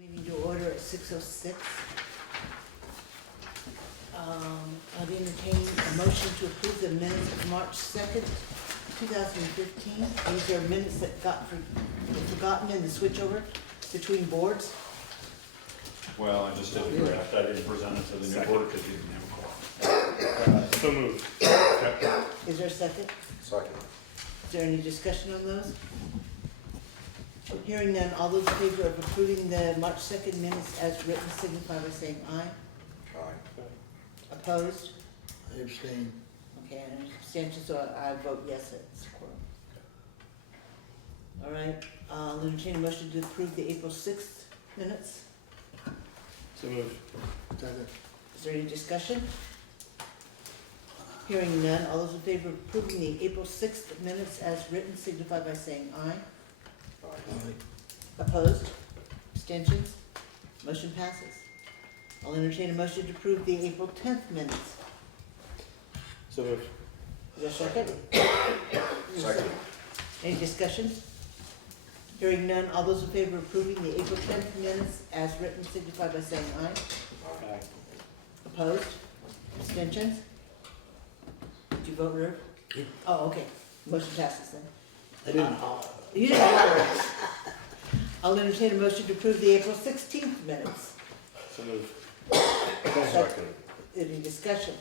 Meeting to order at 6:06. I'd entertain a motion to approve the minutes of March 2nd, 2015. These are minutes that were forgotten in the switchover between boards. Well, I just did the draft, I didn't present it to the new board because you didn't have a quorum. So moved. Is there a second? Second. Is there any discussion on those? Hearing none, all those in favor of approving the March 2nd minutes as written signify by saying aye. Aye. Opposed? I abstain. Okay, and abstention, so I vote yes, it's a quorum. All right, I'll entertain a motion to approve the April 6th minutes. So moved. Second. Is there any discussion? Hearing none, all those in favor of approving the April 6th minutes as written signify by saying aye. Aye. Opposed? Abstentions? Motion passes. I'll entertain a motion to approve the April 10th minutes. So moved. Is there a second? Second. Any discussion? Hearing none, all those in favor of approving the April 10th minutes as written signify by saying aye. Aye. Opposed? Abstentions? Did you vote, Ruth? Yeah. Oh, okay. Motion passes then. I didn't. You didn't vote. I'll entertain a motion to approve the April 16th minutes. So moved. Second. Any discussion?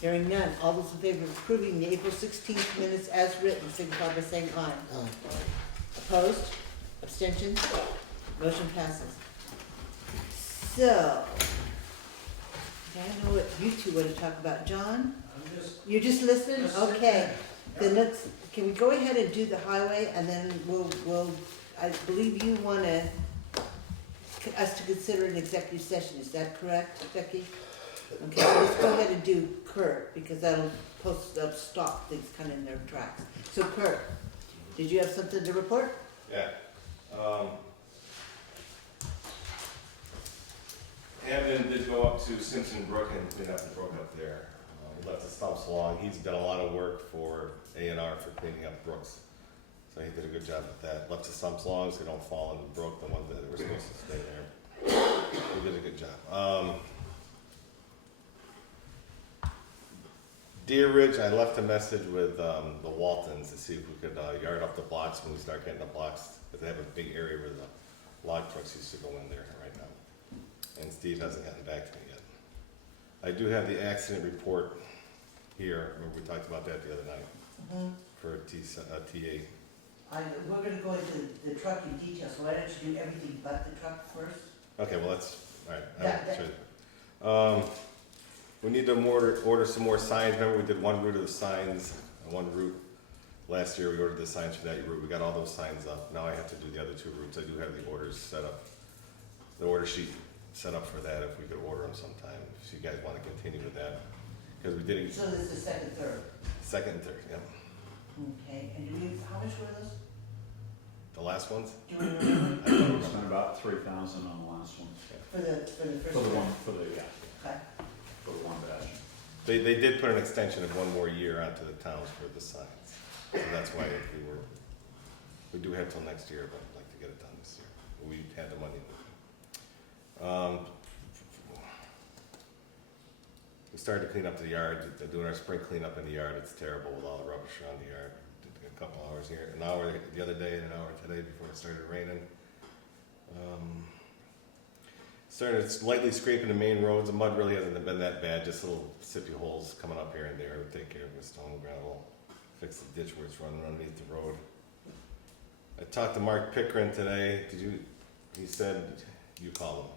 Hearing none, all those in favor of approving the April 16th minutes as written signify by saying aye. Aye. Opposed? Abstentions? Motion passes. So, okay, I know what you two want to talk about. John? You're just listening? Okay. Then let's, can we go ahead and do the highway and then we'll, I believe you want us to consider an executive session. Is that correct, Becky? Okay, so let's go ahead and do Kurt because that'll stop things kind of in their tracks. So Kurt, did you have something to report? Yeah. Hamden did go up to Simpson Brook and clean up the brook up there. He left the stumps along. He's done a lot of work for A&R for cleaning up brooks. So he did a good job with that. Left the stumps long so they don't fall in the brook, the ones that were supposed to stay there. He did a good job. Deer Ridge, I left a message with the Waltons to see if we could yard up the blocks when we start getting the blocks. Because they have a big area where the log trucks used to go in there right now. And Steve hasn't gotten back to me yet. I do have the accident report here. Remember we talked about that the other night for TA. We're gonna go into the truck in detail, so why don't you do everything but the truck first? Okay, well that's, all right. That- We need to order some more signs. Remember we did one route of the signs, one route. Last year we ordered the signs for that route. We got all those signs up. Now I have to do the other two routes. I do have the orders set up, the order sheet set up for that if we could order them sometime. If you guys want to continue with that. Because we did it So this is second, third. second and third, yeah. Okay, and how much were those? The last ones? Do you remember? I don't We remember. spent about 3,000 on the last one. For the first For the one? one, for the, yeah, Okay. for the one batch. They did put an extension of one more year onto the towns for the signs. So that's why we do have till next year, but I'd like to get it done this year. We had the money. We started to clean up the yard. They're doing our spring cleanup in the yard. It's terrible with all the rubbish around the yard. Did a couple hours here, an hour the other day and an hour today before it started raining. Started lightly scraping the main roads. The mud really hasn't been that bad, just little sippy holes coming up here and there. We'll take care of the stone gravel, fix the ditch where it's running underneath the road. I talked to Mark Pickering today. He said you call him.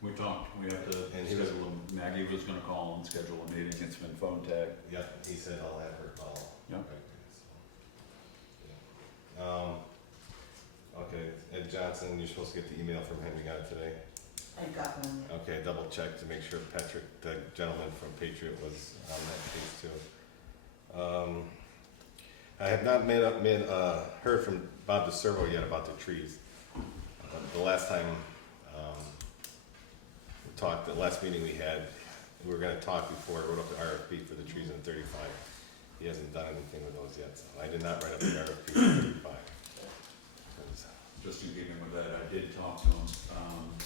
We talked, we have to And he was- schedule them. Maggie was gonna call and schedule a meeting. It's been phone tag. Yeah, he said I'll have her call. Yep. Right there, so, yeah. Okay, Ed Johnson, you're supposed to get the email from him. You got it today? I got one. Okay, double check to make sure Patrick, the gentleman from Patriot, was on that case too. I have not heard from Bob DeServo yet about the trees. The last time talked, the last meeting we had, we were gonna talk before I wrote up the RFP for the trees in 35. He hasn't done anything with those yet, so I did not write up the RFP for 35. Just in keeping with that, I did talk to him,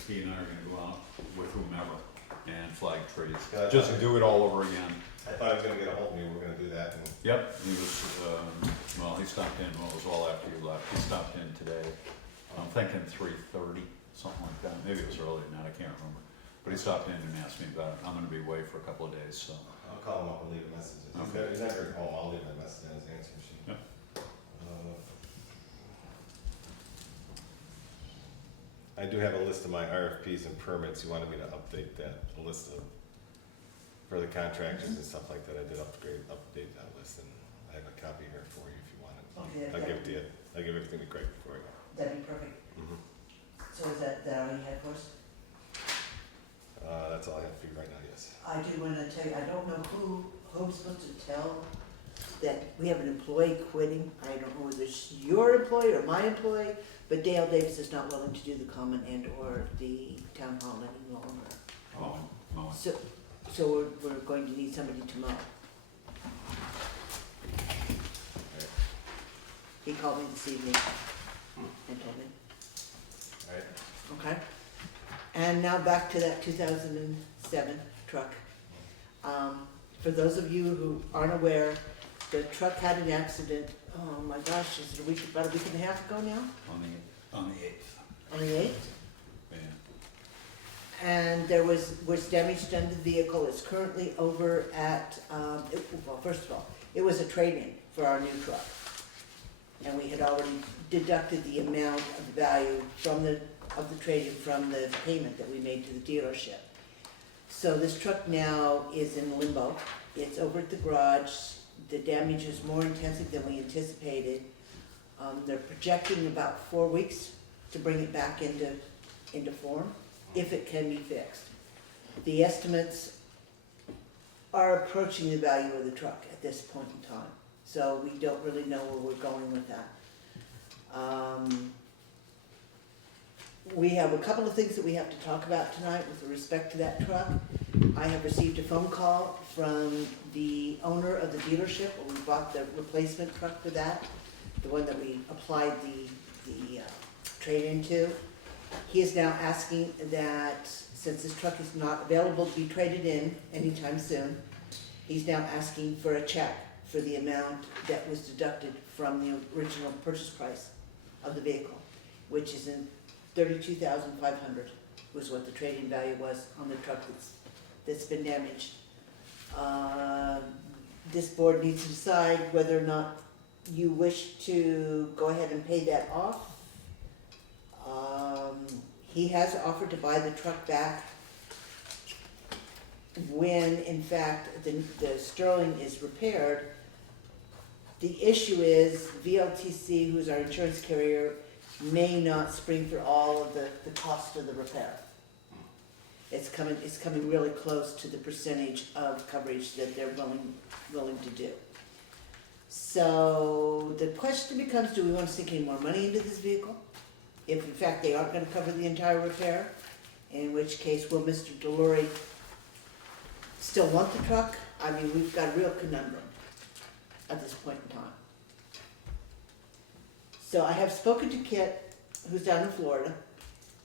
he and I are gonna go out with whomever and flag trees, Yeah, just to do it all over again. I thought he was gonna get a hold of me, we're gonna do that, and Yep, he was, well, he stopped in, well, it was all after you left, he stopped in today, I'm thinking 3:30, something like that, maybe it was earlier than that, I can't remember. But he stopped in and asked me about it, I'm gonna be away for a couple of days, so. I'll call him up and leave a message. Okay. He's never at home, I'll leave a message on his answer machine. Yep. I do have a list of my RFPs and permits, you wanted me to update that, a list of, for the contractors and stuff like that, I did update that list, and I have a copy here for you if you want it. Okay, I'll give it to you, I'll give everything to Craig for you. that'd be perfect. So is that all you had for us? That's all I have for you right now, yes. I do wanna tell you, I don't know who I'm supposed to tell that we have an employee quitting. I don't know whether it's your employee or my employee, but Dale Davis is not willing to do the common and or the town hall any longer. Oh, So we're going to need somebody to mow. He called me this evening and told me. Alright, Okay. And now back to that 2007 truck. For those of you who aren't aware, the truck had an accident, oh my gosh, is it about a week and a half ago now? on the 8th, On the 8th? yeah. And there was damage done to the vehicle. It's currently over at, well, first of all, it was a trade-in for our new truck. And we had already deducted the amount of value from the trade-in from the payment that we made to the dealership. So this truck now is in limbo. It's over at the garage. The damage is more intensive than we anticipated. They're projecting about 4 weeks to bring it back into form, if it can be fixed. The estimates are approaching the value of the truck at this point in time, so we don't really know where we're going with that. We have a couple of things that we have to talk about tonight with respect to that truck. I have received a phone call from the owner of the dealership, where we bought the replacement truck for that, the one that we applied the trade-in to. He is now asking that, since this truck is not available to be traded in anytime soon, he's now asking for a check for the amount that was deducted from the original purchase price of the vehicle, which is in $32,500 was what the trade-in value was on the truck that's been damaged. This board needs to decide whether or not you wish to go ahead and pay that off. He has offered to buy the truck back when, in fact, the Sterling is repaired. The issue is VLTC, who's our insurance carrier, may not spring for all of the cost of the repair. It's coming really close to the percentage of coverage that they're willing to do. So the question becomes, do we want to sink any more money into this vehicle? If in fact they aren't gonna cover the entire repair, in which case will Mr. Delory still want the truck? I mean, we've got a real conundrum at this point in time. So I have spoken to Kit, who's down in Florida,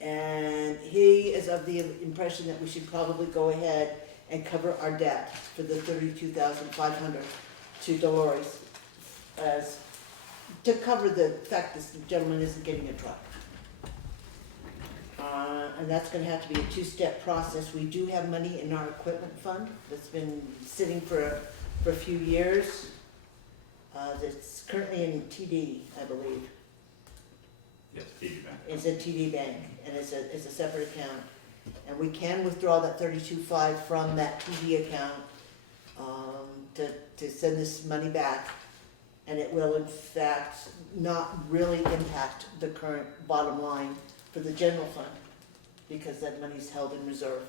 and he is of the impression that we should probably go ahead and cover our debt for the $32,500 to Dolores, as to cover the fact this gentleman isn't getting a truck. And that's gonna have to be a two-step process. We do have money in our equipment fund that's been sitting for a few years. That's currently in TD, I believe. Yes, TD Bank. It's a TD Bank, and it's a separate account. And we can withdraw that 32.5 from that TD account, to send this money back. And it will in fact not really impact the current bottom line for the general fund, because that money's held in reserve.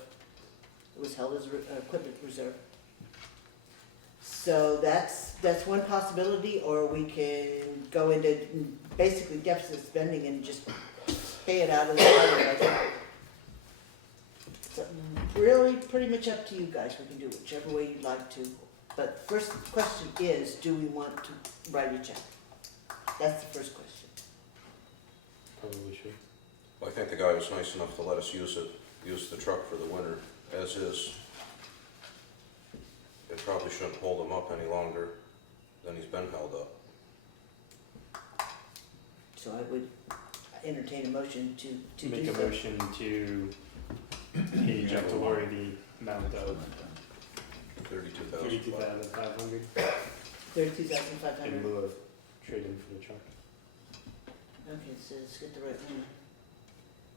It was held as equipment reserve. So that's one possibility, or we can go into basically deficit spending and just pay it out of the highway budget. So, really, pretty much up to you guys, we can do whichever way you'd like to. But first question is, do we want to write a check? That's the first question. Probably should. I think the guy was nice enough to let us use the truck for the winter as is. It probably shouldn't hold him up any longer than he's been held up. So I would entertain a motion to do Make a so. motion to pay Jeff Delory the amount of 32,000. 32,500 $32,500. in lieu of trading for the truck. Okay, so let's get the right one.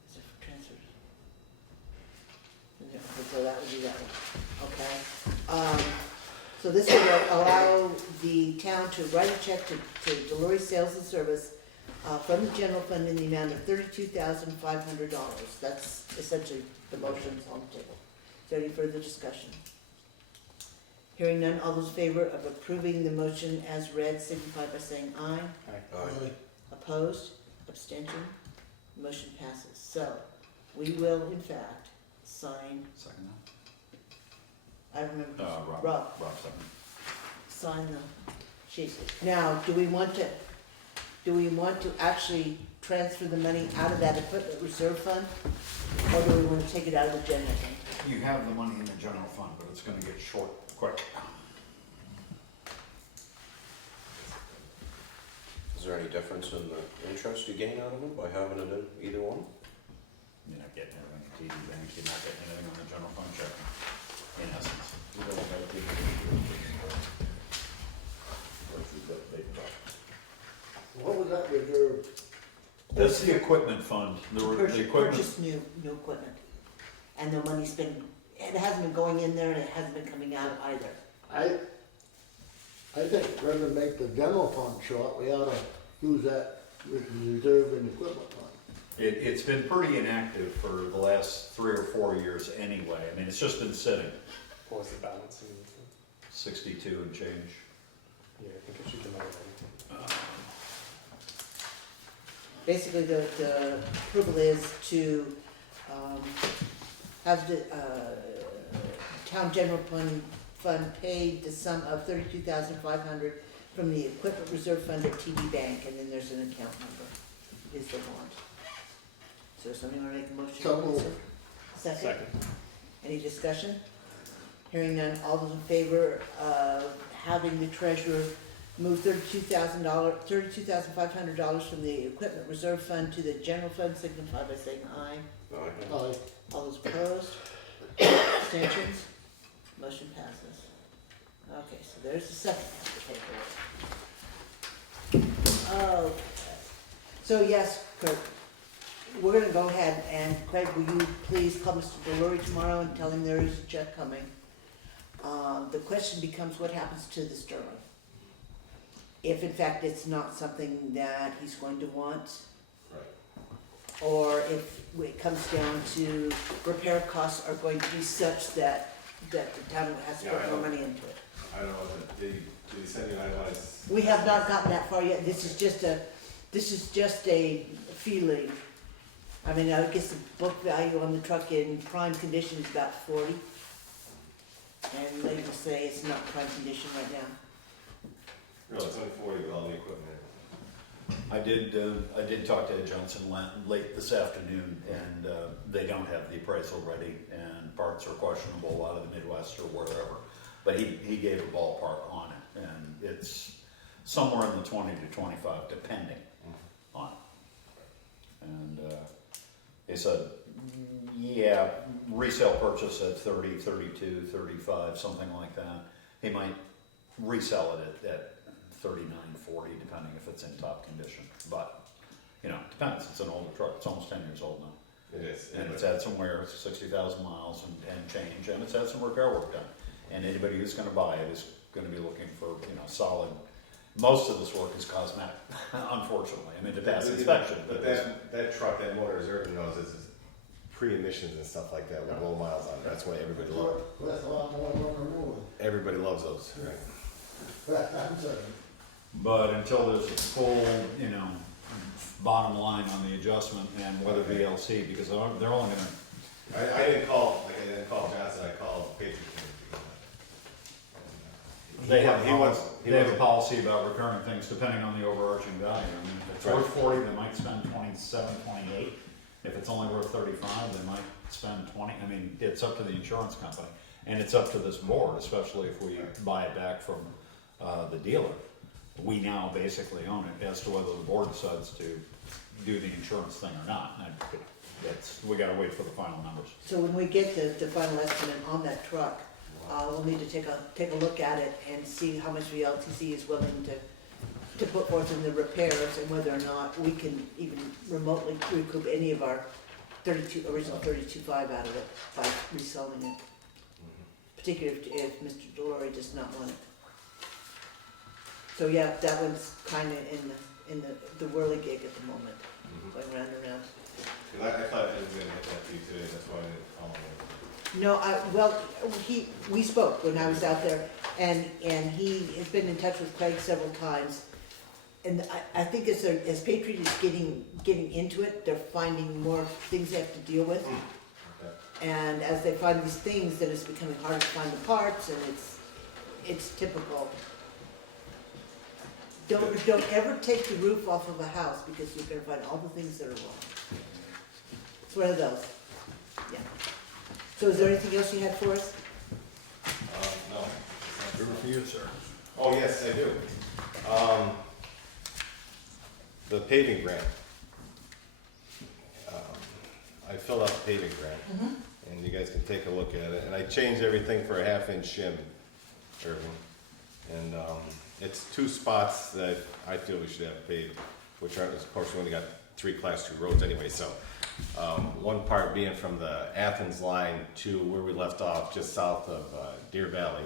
Is it for transfers? Okay, so that would be that one, okay? So this would allow the town to write a check to Delory Sales and Service from the general fund in the amount of $32,500. That's essentially the motions on the table. Is there any further discussion? Hearing none, all those in favor of approving the motion as read signify by saying aye. Aye. Opposed? Abstention? Motion passes. So, we will in fact sign, Second I don't remember, that? Rob, Rob second. sign the sheet. Now, do we want to actually transfer the money out of that equipment reserve fund? Or do we want to take it out of the general fund? You have the money in the general fund, but it's gonna get short quick. Is there any difference in the interest you gain out of it by having it in either one? You're not getting anything at TD Bank, you're not getting anything on the general fund checking, in essence. You don't have to What was that reserve? That's the equipment fund, the equipment. Purchase new equipment. And the money's been, it hasn't been going in there and it hasn't been coming out either. I think rather than make the general fund short, we ought to use that reserve in the equipment fund. It's been pretty inactive for the last 3 or 4 years anyway, I mean, it's just been sitting, What was the balance? 62 and change. Yeah, I think it should come out of Basically, the approval is to have the town general fund paid the sum of $32,500 from the equipment reserve fund at TD Bank, and then there's an account number, is the bond. So somebody want to make a motion? So moved. Second? Second. Any discussion? Hearing none, all those in favor of having the treasurer move $32,500 from the equipment reserve fund to the general fund signify by saying aye. Aye. Aye. All those opposed? Abstentions? Motion passes. Okay, so there's the second half of the paperwork. Okay. So yes, Kurt, we're gonna go ahead and Craig, will you please call Mr. Delory tomorrow and tell him there is a check coming? The question becomes what happens to the Sterling? If in fact it's not something that he's going to want, or if it comes down to repair costs are going to be such that the town has to Yeah, put I more know. money into it. I don't know, did you send you itemized? We have not gotten that far yet, this is just a feeling. I mean, I guess the book value on the truck in prime condition is about 40. And they will say it's not prime condition right now. Really, it's only 40 with all the equipment. I did talk to Ed Johnson late this afternoon, and they don't have the appraisal ready, and parts are questionable out of the Midwest or wherever. But he gave a ballpark on it, and it's somewhere in the 20 to 25, depending on it. And they said, yeah, resale purchase at 30, 32, 35, something like that. He might resell it at 39, 40, depending if it's in top condition. But, you know, it depends. It's an older truck. It's almost 10 years old now. It is. And it's had somewhere 60,000 miles and change, and it's had some repair work done. And anybody who's gonna buy it is gonna be looking for, you know, solid, most of this work is cosmetic, unfortunately. I mean, to pass inspection. But that truck, that motor reserve knows it's pre-emissions and stuff like that with low miles on it. That's why everybody loves, That's a lot more than we're everybody loves those, right? moving. I'm saying. But until there's a full, you know, bottom line on the adjustment and whether VLC, because they're only gonna, I didn't call, like, I didn't call Johnson, I called Patriot. They have, He wants, they have a policy about recurring things depending on the overarching value. I mean, if it's worth 40, they might spend 27, 28. If it's only worth 35, they might spend 20. I mean, it's up to the insurance company. And it's up to this board, especially if we buy it back from the dealer. We now basically own it as to whether the board decides to do the insurance thing or not. And we gotta wait for the final numbers. So when we get the final estimate on that truck, we'll need to take a look at it and see how much the LTC is willing to put forth in the repairs and whether or not we can even remotely recoup any of our original 32.5 out of it by reselling it. Particularly if Mr. Delory does not want it. So yeah, that one's kinda in the whirligig at the moment, going round and round. Cause I thought I was gonna hit that to you today, that's why I didn't call him. No, we spoke when I was out there, and he has been in touch with Craig several times. And I think as Patriot is getting into it, they're finding more things they have to deal with. Okay. And as they find these things, then it's becoming harder to find the parts, and it's typical. Don't ever take the roof off of a house, because you're gonna find all the things that are wrong. It's one of those, yeah. So is there anything else you had for us? No. River for you, sir. Oh, yes, I do. The paving grant. I filled out the paving grant, and you guys can take a look at it, and I changed everything for a 1/2-inch shim, Irving. And, it's 2 spots that I feel we should have paved, which are, of course, we only got 3 class 2 roads anyway, so. One part being from the Athens line to where we left off, just south of, Deer Valley.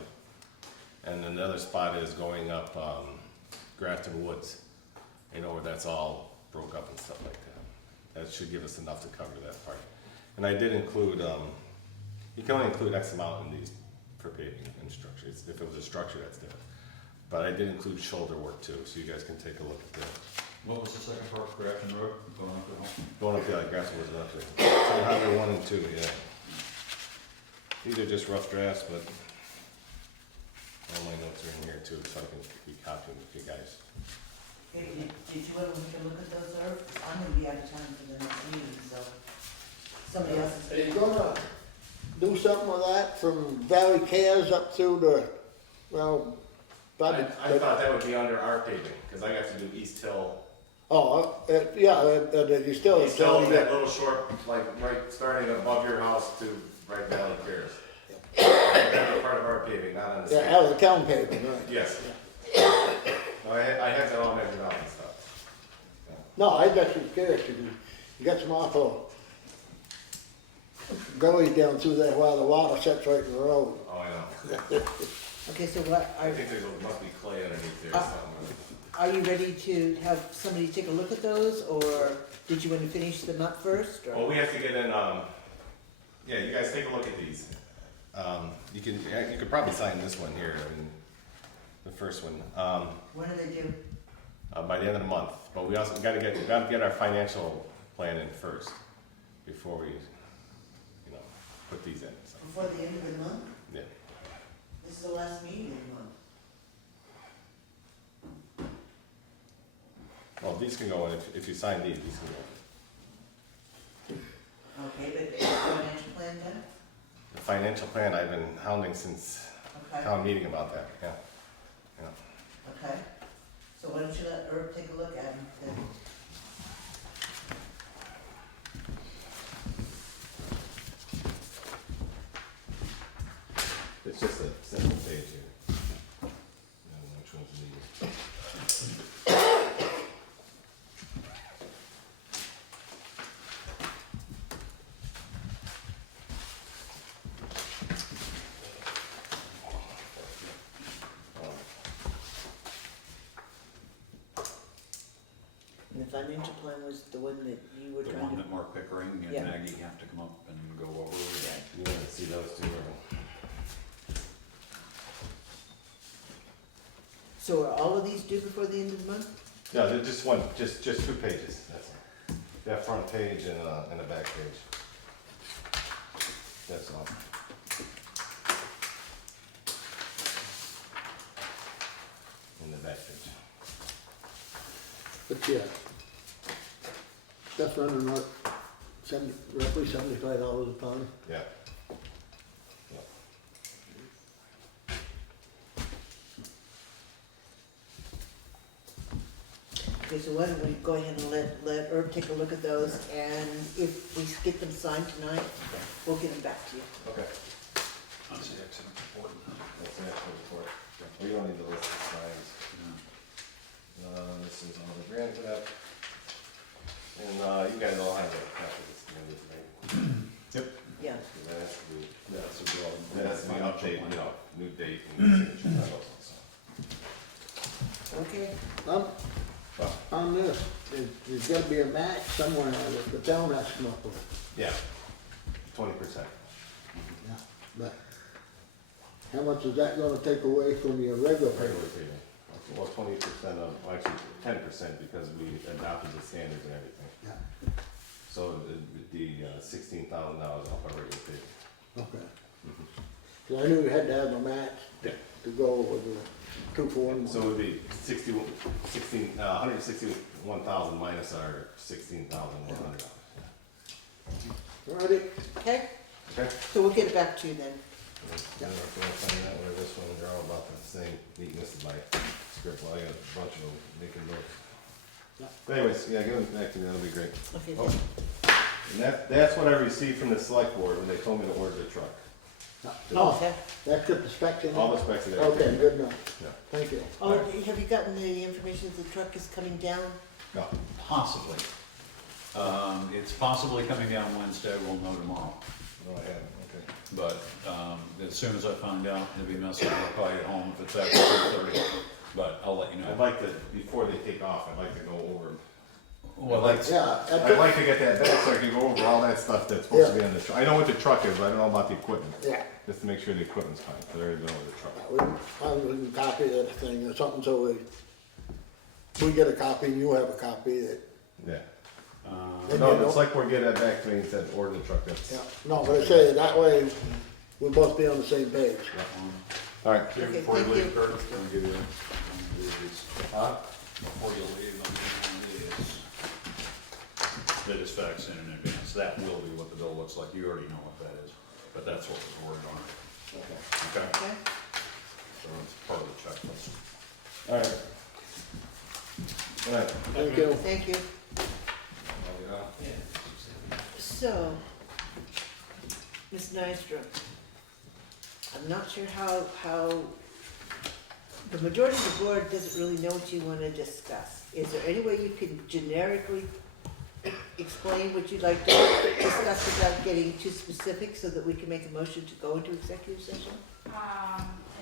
And then the other spot is going up, Grafton Woods, you know, where that's all broke up and stuff like that. That should give us enough to cover that part. And I did include, you can only include X amount in these for paving and structure. If it was a structure, that's different. But I did include shoulder work too, so you guys can take a look at that. What was the second part, Grafton Road, going up the home? Going up, yeah, Grafton was up there. So Highway 1 and 2, yeah. These are just rough drafts, but all my notes are in here too, so I can be copying with you guys. Hey, did you ever take a look at those, Irv? I'm gonna be out of town for the next meeting, so somebody else is. Are you gonna do something with that from Valley Cares up through the, well, I thought that would be under our paving, because I got to do East Hill. oh, yeah, you still. East Hill, that little short, like, right, starting above your house to right Valley Cares. That's part of our paving, not on the Yeah, state. out of the town paving, right. Yes. No, I had that all measured out and stuff. No, I got you curious, you got some awful gullies down through there while the water sets right in the road. Oh, I know. Okay, so what, I think there must be clay underneath there or something. are you ready to have somebody take a look at those, or did you want to finish them up first, or? Well, we have to get in, yeah, you guys take a look at these. You could probably sign this one here, I mean, the first one, When do they do? by the end of the month. But we also gotta get our financial plan in first, before we, put these in, so, Before the end of the month? yeah. This is the last meeting of the month. Well, these can go in, if you sign these can go in. Okay, but is the financial plan done? The financial plan, I've been hounding since Okay, town meeting about that, yeah. okay. So why don't you let Herb take a look at them then? It's just a simple page here. I don't know which one's these. And the financial plan was the one that you were The trying one to. that Mark Pickering and Yeah. Maggie have to come up and go over. You wanna see those two, or? So are all of these due before the end of the month? No, they're just just 2 pages, that's all. That front page and the back page. That's all. In the back page. But yeah. That's running what, roughly $75 a ton. Yeah. Okay, so why don't we go ahead and let Herb take a look at those, and if we get them signed tonight, we'll get them back to you. Okay. That's the accident report. That's the actual report. We don't need the list of signs. This is all the grant app. And, you guys all have a copy of this together tonight. Yep. Yeah. That has to be, That's a bill. that has to be updated, you know, new date and signature also. Okay, On this, there's gotta be a match somewhere that the town has to come up with. Yeah, 20%. But how much is that gonna take away from your regular pay? Regular payment. Well, 20% of, well, actually 10% because we adopted the standards and everything. Yeah, So the $16,000 off our regular pay. okay. So I knew you had to have a match Yeah. to go with the 2-for-1. So it would be 161,000 minus our $16,100. Ready? okay, Okay. so we'll get it back to you then. Yeah, if you want to find out where this one, they're all about the same, neatness of my script, well, I got a bunch of them making notes. Yeah. But anyways, yeah, give them back to me, that'll be great. Okay, Oh, and that's what I received from the select board when they told me to order the truck. No, okay. that's just the specs in All there? the specs of Okay, everything. good enough. Yeah. Thank you. Oh, have you gotten the information that the truck is coming down? No, Possibly. It's possibly coming down Wednesday, we'll know tomorrow. no, I haven't, okay. But, as soon as I find out, it'll be messy, I'll probably get home if it's after 2:30, but I'll let you I'd know. like to, before they take off, I'd like to go over, Well, that's, Yeah, I'd like to get that back so I can go over all that stuff that's supposed to be on the truck. I know what the truck is, but I don't know about the equipment. yeah. Just to make sure the equipment's fine, because I already know the truck. I can copy that thing or something, so we get a copy and you have a copy that, Yeah. Then No, you it's don't- like we're getting that back to me and said, order the truck, that's. yeah. No, but I say that way, we'll both be on the same page. All right. here, Okay, before you thank leave, you. Kurt, I'm gonna give you one of these. Before you leave, I'm giving you one of these. That is faxed in advance, that will be what the bill looks like, you already know what that is, but that's what was ordered on it, Okay. okay? Okay, So it's part of the checklist. All right. All right. Thank you. thank you. So, Ms. Nystrom, I'm not sure how, the majority of the board doesn't really know what you wanna discuss. Is there any way you can generically explain what you'd like to discuss without getting too specific so that we can make a motion to go into executive session?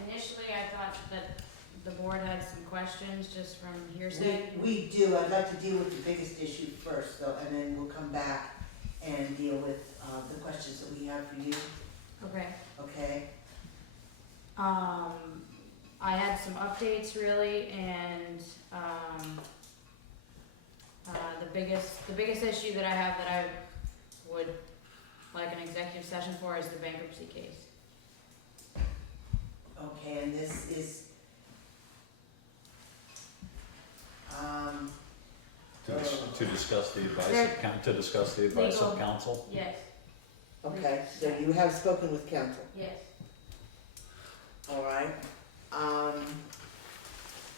Initially, I thought that the board had some questions just from hearsay. We do, I'd like to deal with the biggest issue first though, and then we'll come back and deal with, the questions that we have for you, Okay. okay? I had some updates really, and, the biggest issue that I have that I would like an executive session for is the bankruptcy case. Okay, and this is, To discuss the advice of Legal. council? Yes, okay, so you have spoken with counsel, yes. all right?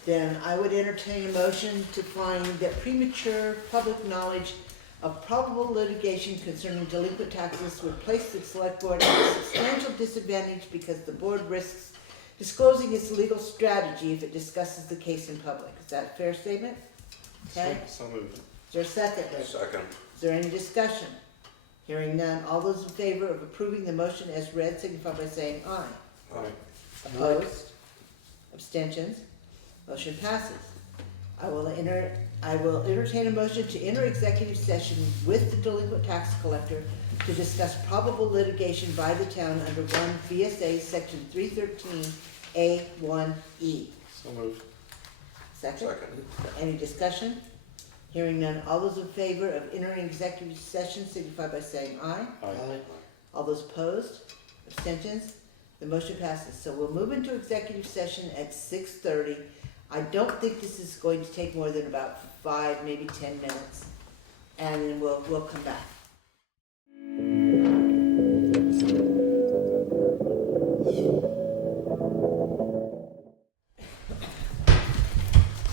Then I would entertain a motion to find that premature public knowledge of probable litigation concerning delinquent taxes would place the select board at a substantial disadvantage because the board risks disclosing its legal strategy if it discusses the case in public. Is that a fair statement? Okay, So moved. is there a second? Second. Is there any discussion? Hearing none, all those in favor of approving the motion as read signify by saying aye. Aye. Opposed? Abstentions? Motion passes. I will entertain a motion to enter executive session with the delinquent tax collector to discuss probable litigation by the town under 1 VSA section 313A1E. So moved. Second? Second. Any discussion? Hearing none, all those in favor of entering executive session signify by saying aye. Aye. All those opposed? Abstentions? The motion passes. So we'll move into executive session at 6:30. I don't think this is going to take more than about 5, maybe 10 minutes. And then we'll come back.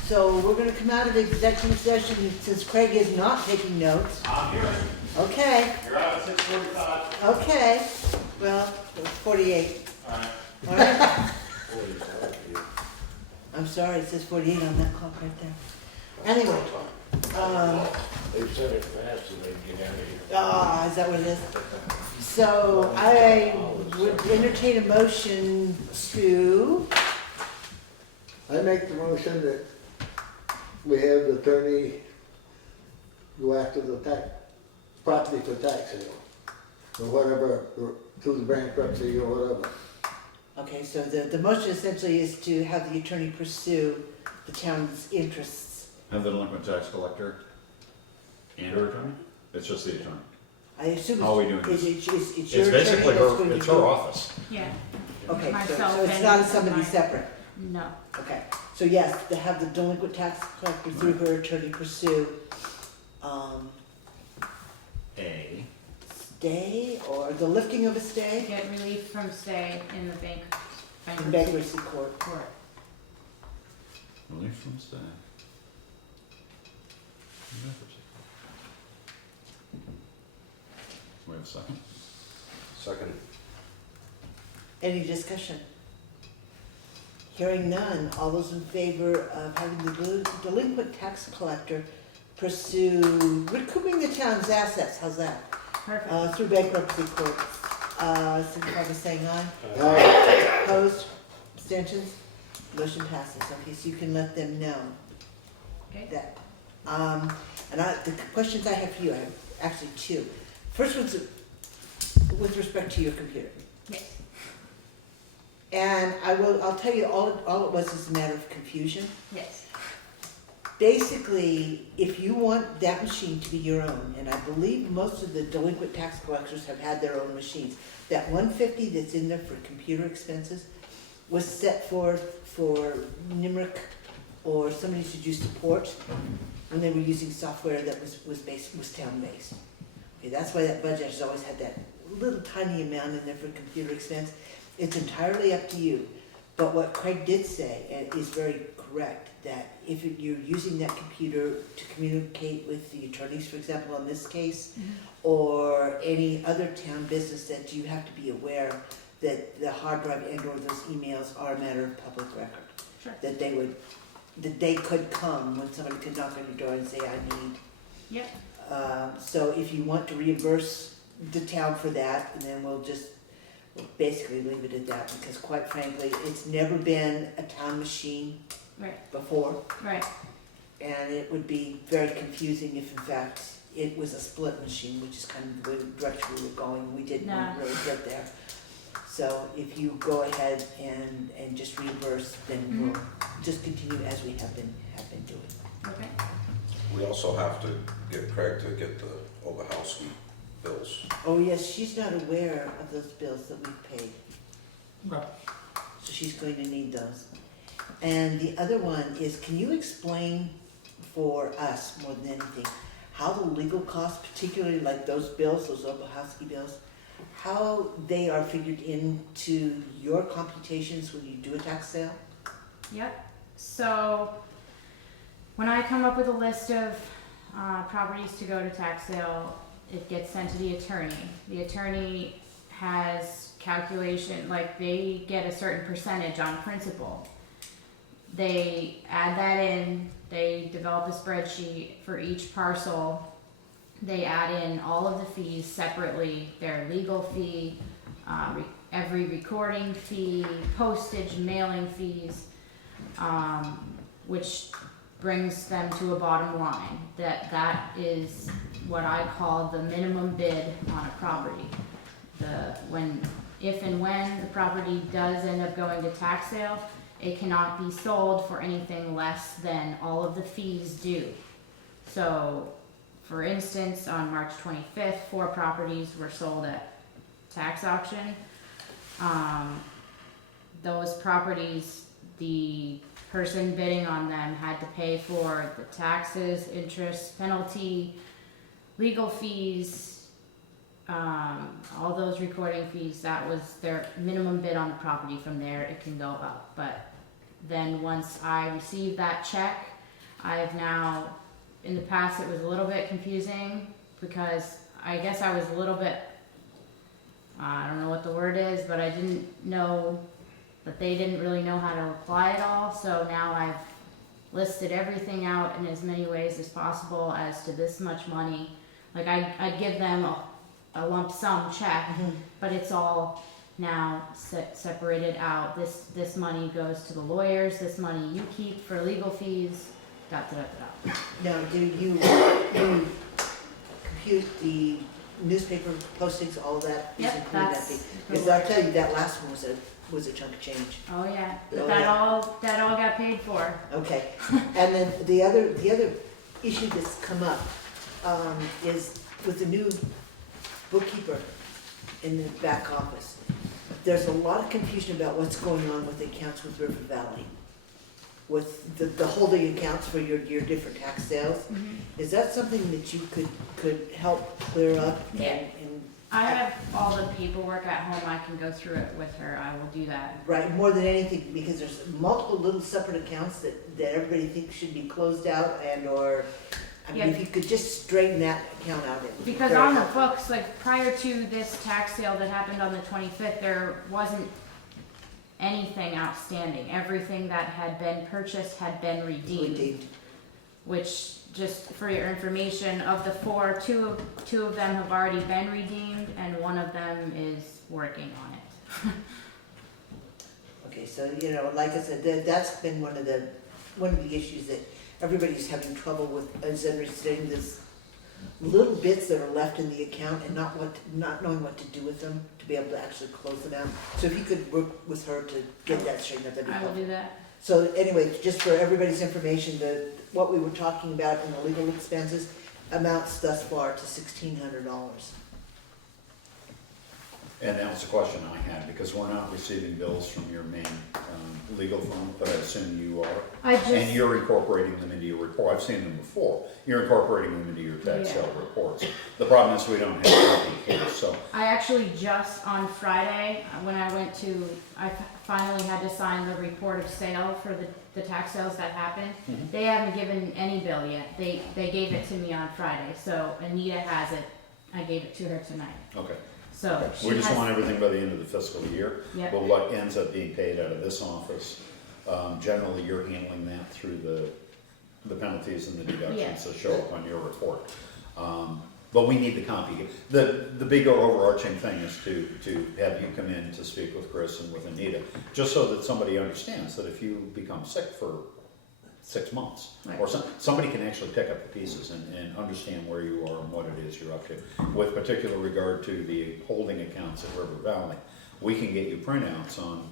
So we're gonna come out of executive session since Craig is not taking notes. I'm here. Okay, You're out at 6:45. okay. Well, it was 48. All right. All right. I'm sorry, it says 48 on that clock right there. Anyway, They said it fast so they can get out of here. is that what it is? So I would entertain a motion to, I make the motion that we have the attorney go after the property for tax sale, or whatever, or through the bankruptcy or whatever. okay, so the motion essentially is to have the attorney pursue the town's interests. Have the delinquent tax collector and her attorney? It's just the attorney. I assume How are we doing it's this? your It's attorney basically that's going her, to it's do her it? office. Yeah, Okay, so Myself it's and not somebody mine. separate. no. Okay, so yes, to have the delinquent tax collector through her attorney pursue, A. stay or the lifting of a stay Get relief from stay in the in bankruptcy bankruptcy court. court. Relief from stay. Bankruptcy. We have a second? Second. Any discussion? Hearing none, all those in favor of having the delinquent tax collector pursue recouping the town's assets, how's that? Perfect. Through bankruptcy court, signify by saying aye. Aye. Opposed, abstentions, motion passes. Okay, so you can let them know Okay. that. The questions I have for you, I have actually two. First one's with respect to your computer. Yes. And I'll tell you, all it was is a matter of confusion. Yes. Basically, if you want that machine to be your own, and I believe most of the delinquent tax collectors have had their own machines, that 150 that's in there for computer expenses was set forth for NIMRIC or somebody to do support when they were using software that was town-based. Okay, that's why that budget has always had that little tiny amount in there for computer expense. It's entirely up to you. But what Craig did say, and is very correct, that if you're using that computer to communicate with the attorneys, for example, on this case, or any other town business, that you have to be aware that the hard drive and or those emails are a matter of public record. Sure. That they could come when somebody could knock on your door and say, I need. Yep. So if you want to reimburse the town for that, and then we'll basically leave it at that, because quite frankly, it's never been a town machine Right. before, Right. and it would be very confusing if in fact it was a split machine, which is kind of the direction we were going. We didn't No. really get there. So if you go ahead and just reimburse, then we'll just continue as we have been doing. Okay. We also have to get Craig to get the Obahowski bills. Oh yes, she's not aware of those bills that we've paid. Okay. So she's going to need those. And the other one is, can you explain for us more than anything, how the legal costs, particularly like those bills, those Obahowski bills, how they are figured into your computations when you do a tax sale? Yep. So when I come up with a list of properties to go to tax sale, it gets sent to the attorney. The attorney has calculation, like they get a certain percentage on principal. They add that in, they develop a spreadsheet for each parcel. They add in all of the fees separately, their legal fee, every recording fee, postage, mailing fees, which brings them to a bottom line. That is what I call the minimum bid on a property. If and when the property does end up going to tax sale, it cannot be sold for anything less than all of the fees due. So, for instance, on March 25th, 4 properties were sold at tax auction. Those properties, the person bidding on them had to pay for the taxes, interest, penalty, legal fees, all those recording fees. That was their minimum bid on the property. From there, it can go up. But then once I received that check, I've now, in the past it was a little bit confusing because I guess I was a little bit, I don't know what the word is, but I didn't know that they didn't really know how to apply it all. So now I've listed everything out in as many ways as possible as to this much money. Like I'd give them a lump sum check, but it's all now separated out. This money goes to the lawyers, this money you keep for legal fees, da da da da. Now, do you compute the newspaper postings, all that? is Yep, included in that that's fee? Because I'll tell you, that last one was a chunk of change. Oh yeah, Oh, that yeah. all got paid for. Okay, and then the other issue that's come up, is with the new bookkeeper in the back office. There's a lot of confusion about what's going on with the accounts with River Valley, with the holding accounts for your different tax sales. Is that something that you could help clear up? Yeah. And I have all the paperwork at home. I can go through it with her. I will do that. right, more than anything, because there's multiple little separate accounts that everybody thinks should be closed out or, I mean, Yeah. if you could just straighten that account out, it would be Because very on the helpful. books, like prior to this tax sale that happened on the 25th, there wasn't anything outstanding. Everything that had been purchased had been redeemed. Which, just for your information, of the four, two of them have already been redeemed, and one of them is working on it. Okay, so, like I said, that's been one of the issues that everybody's having trouble with, is understanding this little bits that are left in the account and not knowing what to do with them, to be able to actually close them out. So if you could work with her to get that straightened up, that'd be I will helpful. do that. So anyway, just for everybody's information, what we were talking about in the legal expenses amounts thus far to $1,600. And that was the question I had, because we're not receiving bills from your main legal firm, but I assume you are. And you're incorporating them into your report. I've seen them before. You're incorporating them into your tax sale reports. The problem is we don't have copy here, so. I actually just on Friday, when I went to, I finally had to sign the report of sale for the tax sales that happened. They haven't given any bill yet. They gave it to me on Friday, so Anita has it. I gave it to her tonight. Okay. So she We just has- want everything by the end of the fiscal year. Yep. But what ends up being paid out of this office, generally you're handling that through the penalties and the Yeah. deductions that show up on your report. But we need the copy. The big overarching thing is to have you come in to speak with Chris and with Anita, just so that somebody understands that if you become sick for 6 months, or somebody can actually pick up the pieces and understand where you are and what it is you're up to. With particular regard to the holding accounts at River Valley, we can get you printouts on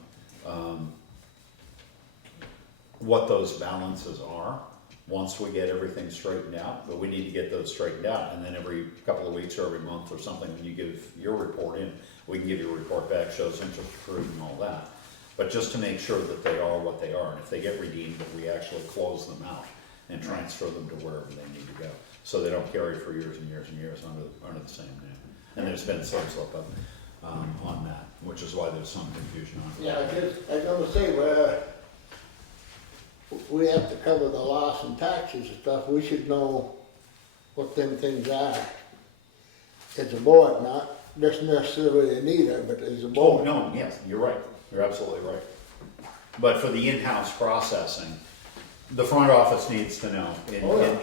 what those balances are once we get everything straightened out, but we need to get those straightened out, and then every couple of weeks or every month or something, when you give your report in, we can give you a report back, shows interest accrued and all that. But just to make sure that they are what they are, and if they get redeemed, that we actually close them out and transfer them to wherever they need to go, so they don't carry for years and years and years under the same name. And there's been some slip up on that, which is why there's some confusion on it. Yeah, I was gonna say, we have to cover the loss and taxes and stuff, we should know what them things are. As a board, not just necessarily Anita, but as a Oh, board. no, yes, you're right, you're absolutely right. But for the in-house processing, the front office needs to know,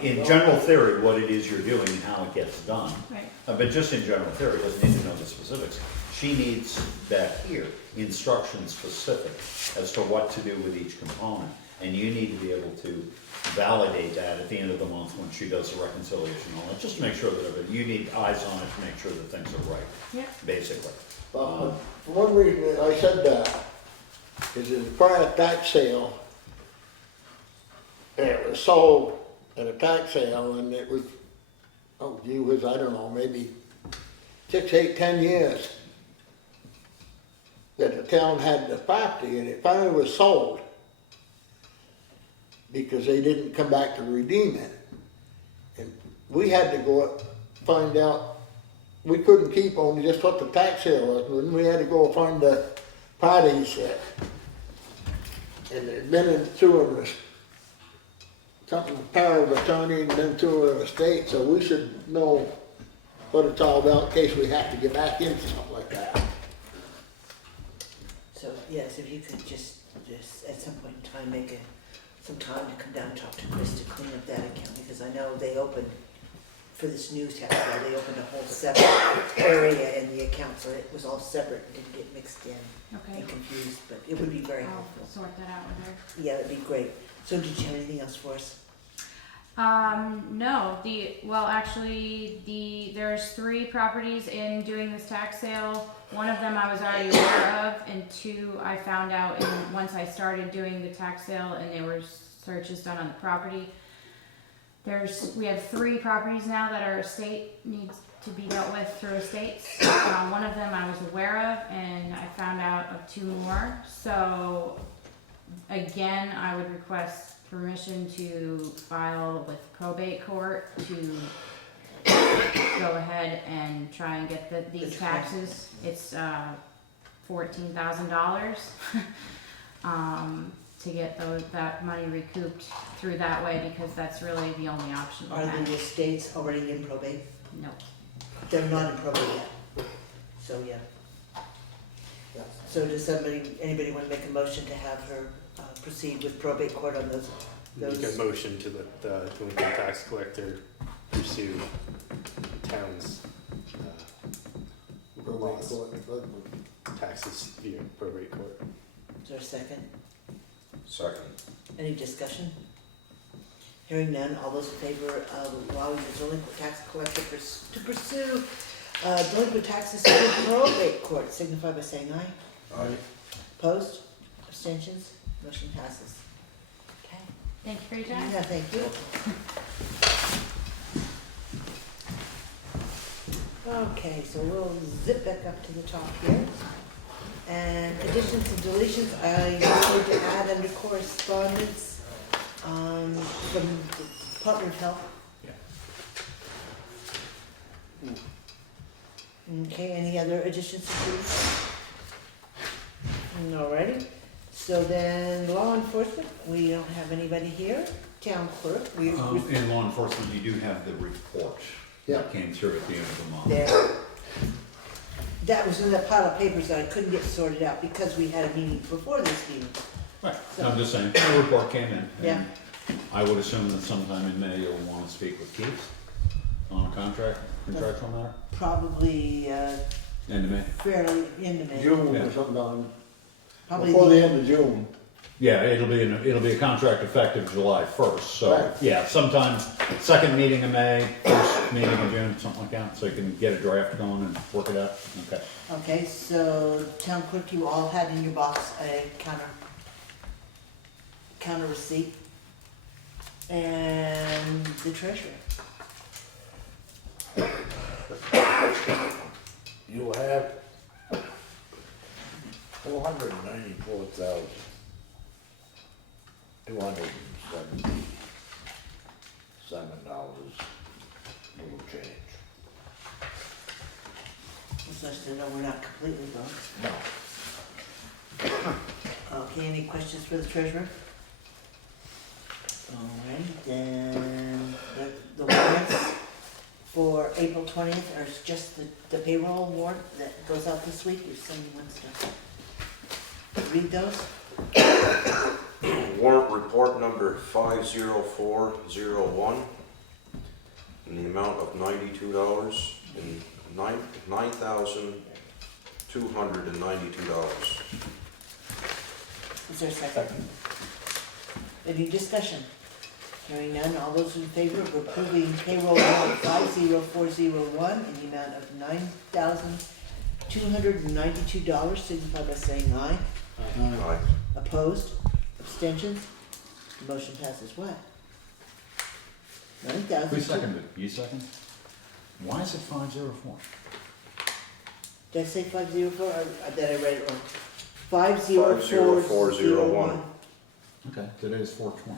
in general theory, what it is you're doing and how it gets done. Right. But just in general theory, doesn't need to know the specifics. She needs that here, instruction specific as to what to do with each component. And you need to be able to validate that at the end of the month when she does the reconciliation and all that, just to make sure that you need eyes on it to make sure that things are right, Yep. basically. But for one reason that I said that, is in the prior tax sale, it was sold at a tax sale, and it was, I don't know, maybe 6, 8, 10 years that the town had the property and it finally was sold because they didn't come back to redeem it. And we had to go up, find out, we couldn't keep on just what the tax sale was, and we had to go find the parties that, and it'd been in through something, power of attorney, and then through an estate, so we should know what it's all about in case we have to get back into something like that. So, yes, if you could just at some point in time, make some time to come down and talk to Chris to clean up that account, because I know they opened, for this new tax sale, they opened a whole separate area in the account, so it was all separate, didn't get mixed in Okay, and confused, but it would be very I'll helpful. sort that out with her. Yeah, that'd be great. So did you have anything else for us? No, there's 3 properties in doing this tax sale. One of them I was already aware of, and 2 I found out once I started doing the tax sale and there were searches done on the property. We have 3 properties now that our estate needs to be dealt with through estates. One of them I was aware of, and I found out of 2 more. So again, I would request permission to file with probate court to go ahead and try and get these taxes. It's $14,000 to get that money recouped through that way, because that's really the only option we Are have. the estates already in probate? No. They're not in probate yet. So, yeah. So does anybody want to make a motion to have her proceed with probate court on those? Make a motion to let the delinquent tax collector pursue town's laws, taxes via probate court. Is there a second? Second. Any discussion? Hearing none, all those in favor of allowing the delinquent tax collector to pursue delinquent taxes through probate court, signify by saying aye. Aye. Opposed? Abstentions? Motion passes. Okay. Thank you for your time. Yeah, thank you. Okay, so we'll zip back up to the top here. And additions and deletions, I need to add under correspondence, from the Department of Health. Okay, any other additions to deletions? Alrighty, so then law enforcement, we don't have anybody here. Town clerk, we, In law enforcement, you do have the report Yeah. that came through at the end of the month. there. That was in that pile of papers that I couldn't get sorted out because we had a meeting before this meeting. Right, I'm just saying, the report came in. and Yeah. I would assume that sometime in May you'll want to speak with Keith on a contractual matter, Probably, end of May. fairly into May. June Yeah. or sometime, Probably before the end of June. Yeah, it'll be a contract effective July 1st, so, Right. yeah, sometime, second meeting in May, first meeting in June, something like that, so you can get a draft going and work it out, okay. Okay, so town clerk, you all had in your box a counter receipt. And the treasurer. You have $494,277, little change. Just let us know we're not completely broke. No. Okay, any questions for the treasurer? Alright, then the warrants for April 20th are just the payroll warrant that goes out this week. If someone wants to read those. Warrant report number 50401 in the amount of $92 and $9,292. Is there a second? Any discussion? Hearing none, all those in favor of approving payroll warrant 50401 in the amount of $9,292, signify by saying aye. Aye. Opposed? Abstentions? The motion passes what? 9,000. Who seconded? You second? Why is it 504? Did I say 504 or did I write it wrong? 50401. Okay, today's 4/20.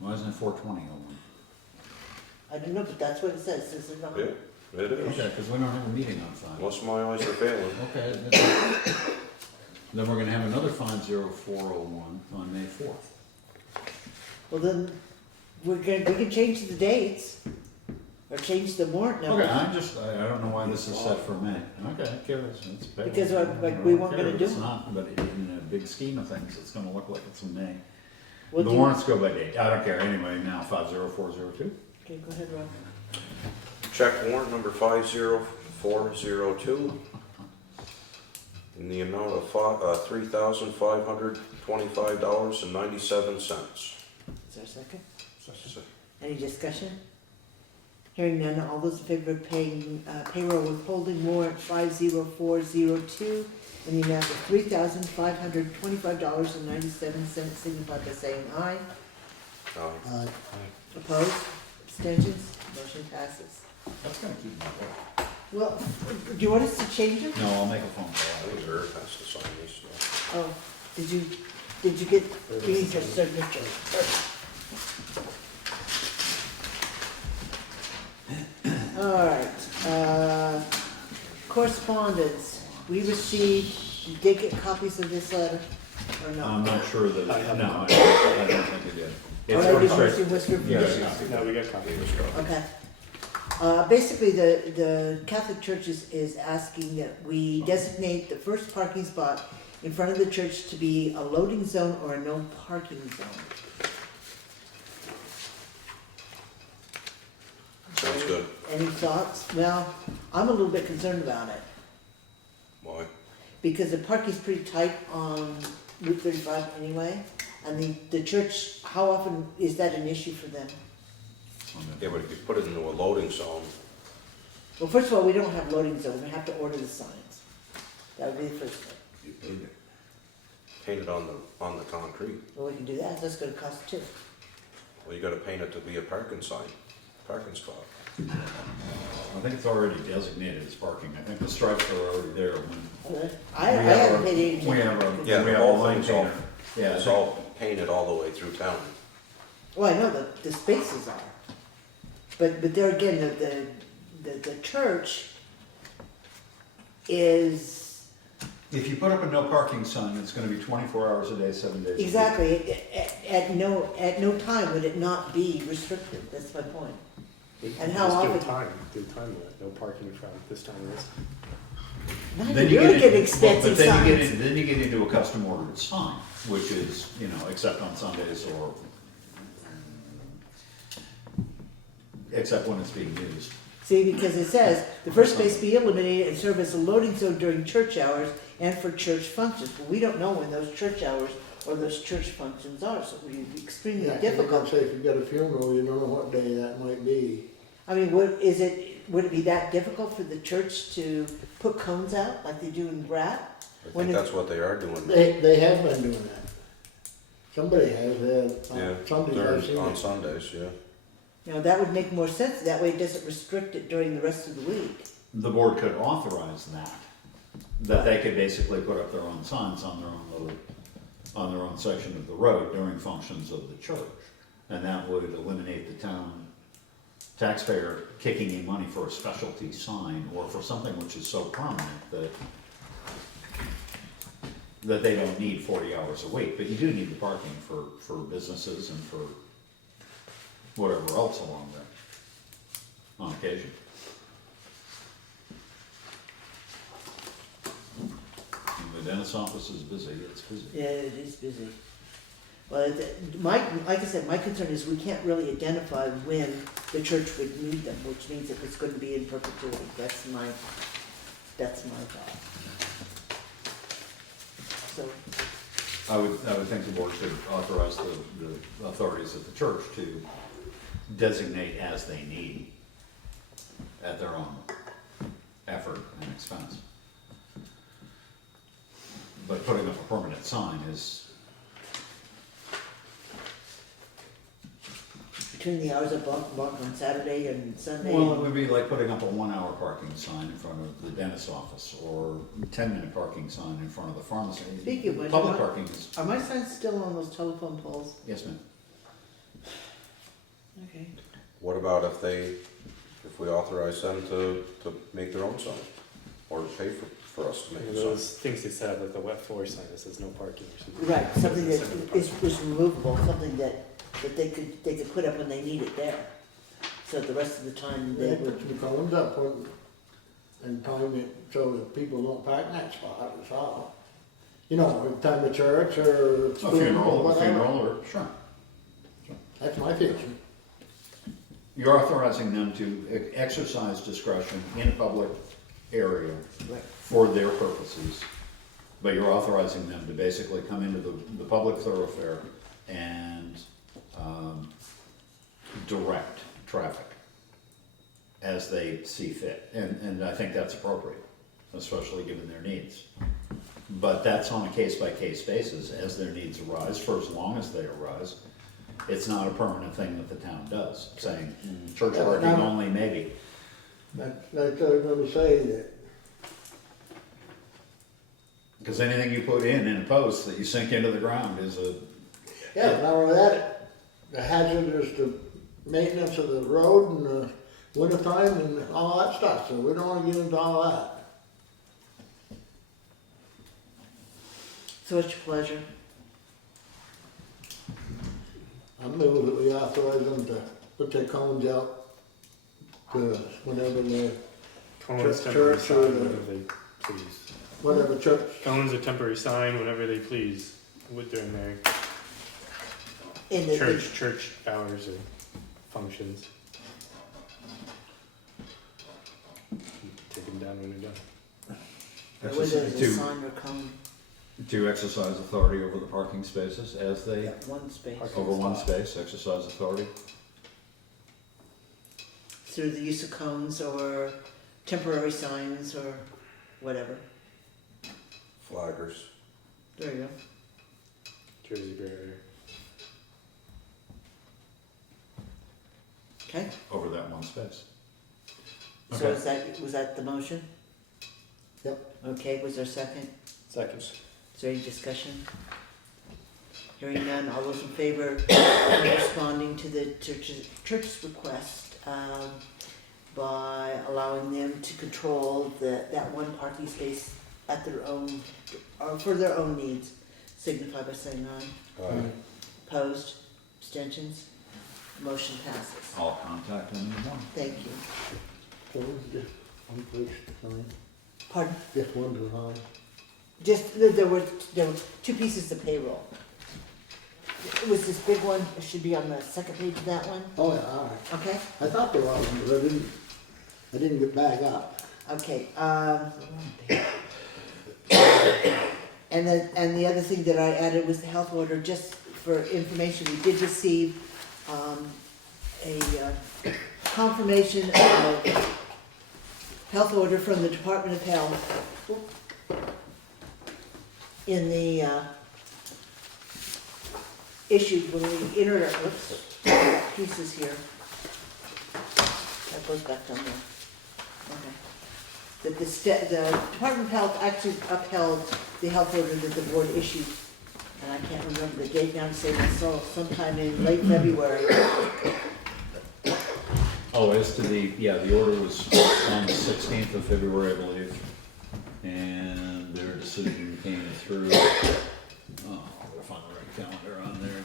Why isn't it 4/20/01? I don't know, but that's what it says, is it not? Yeah, it is. Okay, because we don't have a meeting on Friday. Unless my eyes are failing. Okay. Then we're gonna have another 50401 on May 4th. Well, then, we can change the dates, or change the warrant number. Okay, I don't know why this is set for May. Okay, curious, it's better. Because, like, we weren't gonna do It's it. not, but in a big scheme of things, it's gonna look like it's in May. We'll The do- warrants go by date, I don't care, anyway, now 50402. Okay, go ahead, Rob. Check warrant number 50402 in the amount of $3,525.97. Is there a second? Any discussion? Hearing none, all those in favor of paying payroll withholding warrant 50402 in the amount of $3,525.97 signify by saying aye. Opposed? Abstentions? Motion passes. That's gonna keep my vote. Well, do you want us to change them? No, I'll make a phone I call. think Eric has to sign these. Oh, did you get, you need her signature? All right, correspondence, we received, you did get copies of this letter, or no? I'm not sure that, I haven't. no, I don't think it did. Oh, It's I pretty didn't receive straight. West River Yeah, Conditions. No, we got copies. Okay. Basically, the Catholic Church is asking that we designate the first parking spot in front of the church to be a loading zone or a no parking zone. Sounds good. Any thoughts? Well, I'm a little bit concerned about it, Why? because the parking's pretty tight on Route 35 anyway, and the church, how often is that an issue for them? Yeah, but if you put it into a loading zone, Well, first of all, we don't have loading zones, we have to order the signs. That would be the first thing. paint it on the concrete. Well, we can do that, that's gonna cost too. Well, you gotta paint it to be a parking sign, parking spot. I think it's already designated as parking. I think the stripes are already there when. I we have haven't our- paid any. We have our, Yeah, we the have whole a line thing's all- painter. Yeah, It's all painted all the way through town. Well, I know the spaces are, but there again, the church is, if you put up a no parking sign, it's gonna be 24 hours a day, 7 days a week. exactly, at no time would it not be restricted, that's my point. And how Just often? do a time limit, no parking from this time to this. Not Then if you you're get getting in- expensive but then you signs. get then you get into a custom ordered sign, which is, except on Sundays or except when it's being used. See, because it says, the first space be eliminated and serve as a loading zone during church hours and for church functions. Well, we don't know when those church hours or those church functions are, so it would be extremely Yeah, difficult. say if you've got a funeral, you don't know what day that might be. I mean, would it be that difficult for the church to put cones out like they do in Brat? I When think it- that's what they are doing. They have been doing that. Somebody has, Yeah, somebody has seen on it. Sundays, yeah. That would make more sense, that way it doesn't restrict it during the rest of the week. The board could authorize that they could basically put up their own signs on their own section of the road during functions of the church. And that would eliminate the town taxpayer kicking in money for a specialty sign or for something which is so prominent that they don't need 40 hours a week, but you do need the parking for businesses and for whatever else along there, on occasion. And the dentist's office is busy, it's busy. Yeah, it is busy. Well, like I said, my concern is we can't really identify when the church would need them, which means if it's going to be in perpetuity. That's my thought. So, I would think the board should authorize the authorities of the church to designate as they need at their own effort and expense. But putting up a permanent sign is, between the hours of bunk on Saturday and Sunday? Well, it would be like putting up a 1-hour parking sign in front of the dentist's office, or 10-minute parking sign in front of the pharmacy. Speaking of which, Public am I- parking is, Are my signs still on those telephone poles? yes, ma'am. Okay. What about if we authorize them to make their own sign? Or to pay for us to make a sign? Those things they set up, like the wet floor sign that says no parking or something. Right, something that Separate is parking. removable, something that they could put up when they need it there. So the rest of the time They they put would, some cones up and time it so that people don't park in that spot, that's all. You know, at time of church or A school funeral, or a whatever. funeral, or, sure. That's my feeling. You're authorizing them to exercise discretion in a public area right, for their purposes, but you're authorizing them to basically come into the public thoroughfare and direct traffic as they see fit, and I think that's appropriate, especially given their needs. But that's on a case-by-case basis as their needs arise, for as long as they arise. It's not a permanent thing that the town does, saying church Yeah, but parking now- only, maybe. That's what I'm gonna say, that Because anything you put in a post that you sink into the ground is a, yeah, not only that, the hazard is the maintenance of the road in the wintertime and all that stuff, so we don't wanna get into all that. so it's your pleasure. I move that we authorize them to put their cones out to whenever the, Cones, Church temporary or sign, the- whatever they please. whatever church. Cones or temporary sign, whatever they please, with during their In the, church hours or functions. Take them down when they're done. whether it's a to, sign or cone, to exercise authority over the parking spaces as they, that one space, Parking over one spot. space, exercise authority. through the use of cones or temporary signs or whatever. Flaggers. There you go. Jersey barrier. Okay, Over that one space. so Okay. was that the motion? Yep. Okay, was there a second? Second. Is there any discussion? Hearing none, all those in favor of responding to the church's request, by allowing them to control that one parking space at their own, or for their own needs, signify by saying aye. Opposed, abstentions, motion passes. I'll contact them in the morning. Thank you. Cones, just one place to sign, Pardon? just one to sign. Just, there were two pieces of payroll. It was this big one, it should be on the second page of that one, Oh, yeah, all right. okay? I thought there was, but I didn't get back up. Okay, and then, and the other thing that I added was the health order, just for information, we did receive, a confirmation of health order from the Department of Health in the, issued when we entered our, pieces here. That goes back down there. Okay. That the Department of Health actually upheld the health order that the board issued. And I can't remember the date now, to say I saw sometime in late February. Oh, as to the order was on the 16th of February, I believe. And their decision came through, I'll find the right calendar on there,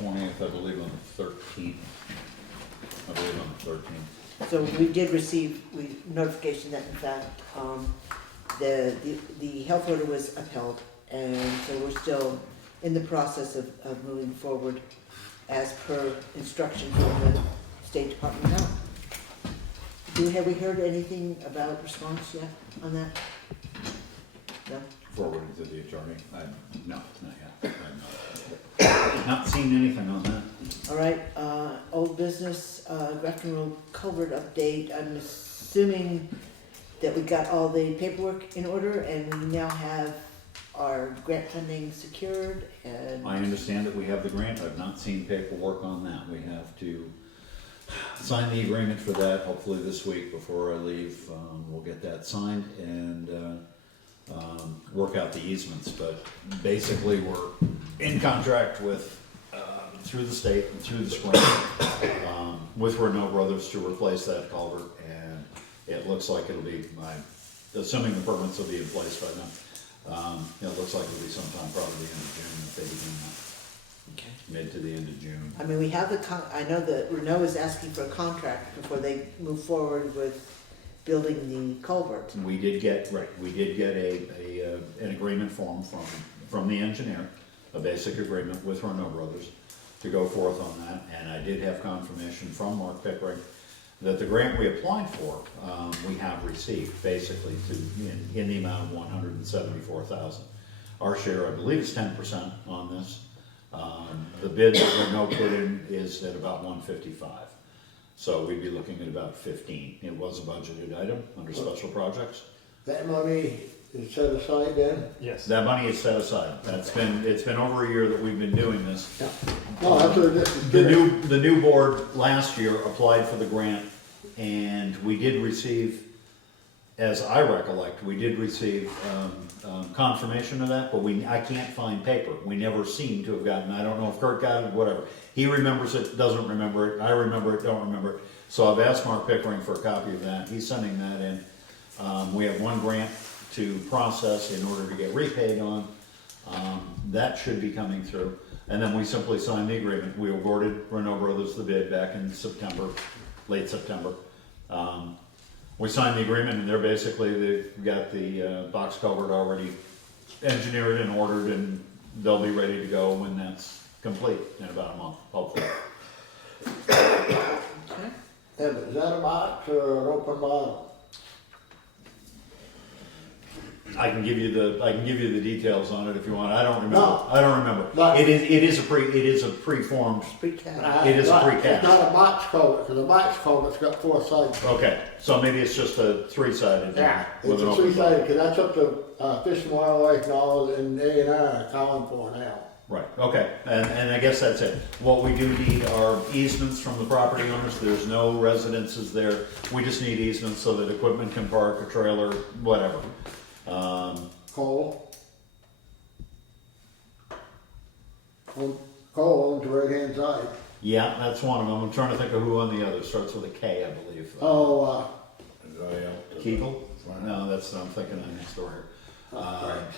20th, I believe on the 13th. I believe on the 13th. So we did receive notification that in fact, the health order was upheld. And so we're still in the process of moving forward as per instruction from the State Department of Health. Have we heard anything about response yet on that? No? Forwarded to the attorney. No, not yet. I've not seen anything on that. All right, old business, Grafton Road culvert update. I'm assuming that we got all the paperwork in order and we now have our grant funding secured and. I understand that we have the grant. I've not seen paperwork on that. We have to sign the agreement for that, hopefully this week before I leave. We'll get that signed and work out the easements, but basically we're in contract with, through the state and through the spring, with Renault Brothers to replace that culvert, and it looks like it'll be, assuming the permits will be in place by then, it looks like it'll be sometime probably the end of June if they begin that. Okay. Mid to the end of June. I mean, we have I know that Renault is asking for a contract before they move forward with building the culvert. We did get an agreement form from the engineer, a basic agreement with Renault Brothers to go forth on that, and I did have confirmation from Mark Pickering that the grant we applied for, we have received basically in the amount of $174,000. Our share, I believe, is 10% on this. The bid that Renault put in is at about 155. So we'd be looking at about 15. It was a budgeted item under special projects. That money is set aside then? Yes. That money is set aside. It's been over a year that we've been doing this. Yeah. No, that's what this is doing. The new board last year applied for the grant, and we did receive, as I recollect, we did receive confirmation of that, but I can't find paper. We never seem to have gotten, I don't know if Kurt got it, whatever. He remembers it, doesn't remember it, I remember it, don't remember it. So I've asked Mark Pickering for a copy of that. He's sending that in. We have one grant to process in order to get repaid on. That should be coming through. And then we simply signed the agreement. We awarded Renault Brothers the bid back in September, late September. We signed the agreement, and they've got the box culvert already engineered and ordered, and they'll be ready to go when that's complete in about a month, hopefully. Okay. And is that a box or an open bottom? I can give you the details on it if you want. I don't remember. No. I don't remember. But- It is a preformed. Precast. It is a precast. It's not a box culvert, because a box culvert's got 4 sides. Okay, so maybe it's just a 3-sided. It's with an a open- 3-sided, because that's up to Fish and Wildlife and all, and A&R are calling for now. Right, okay, and I guess that's it. What we do need are easements from the property owners. There's no residences there. We just need easements so that equipment can park, a trailer, whatever. Cole. Cole owns the right-hand side. Yeah, that's one of them. I'm trying to think of who on the other. Starts with a K, I believe. Kegel? No, that's what I'm thinking of next door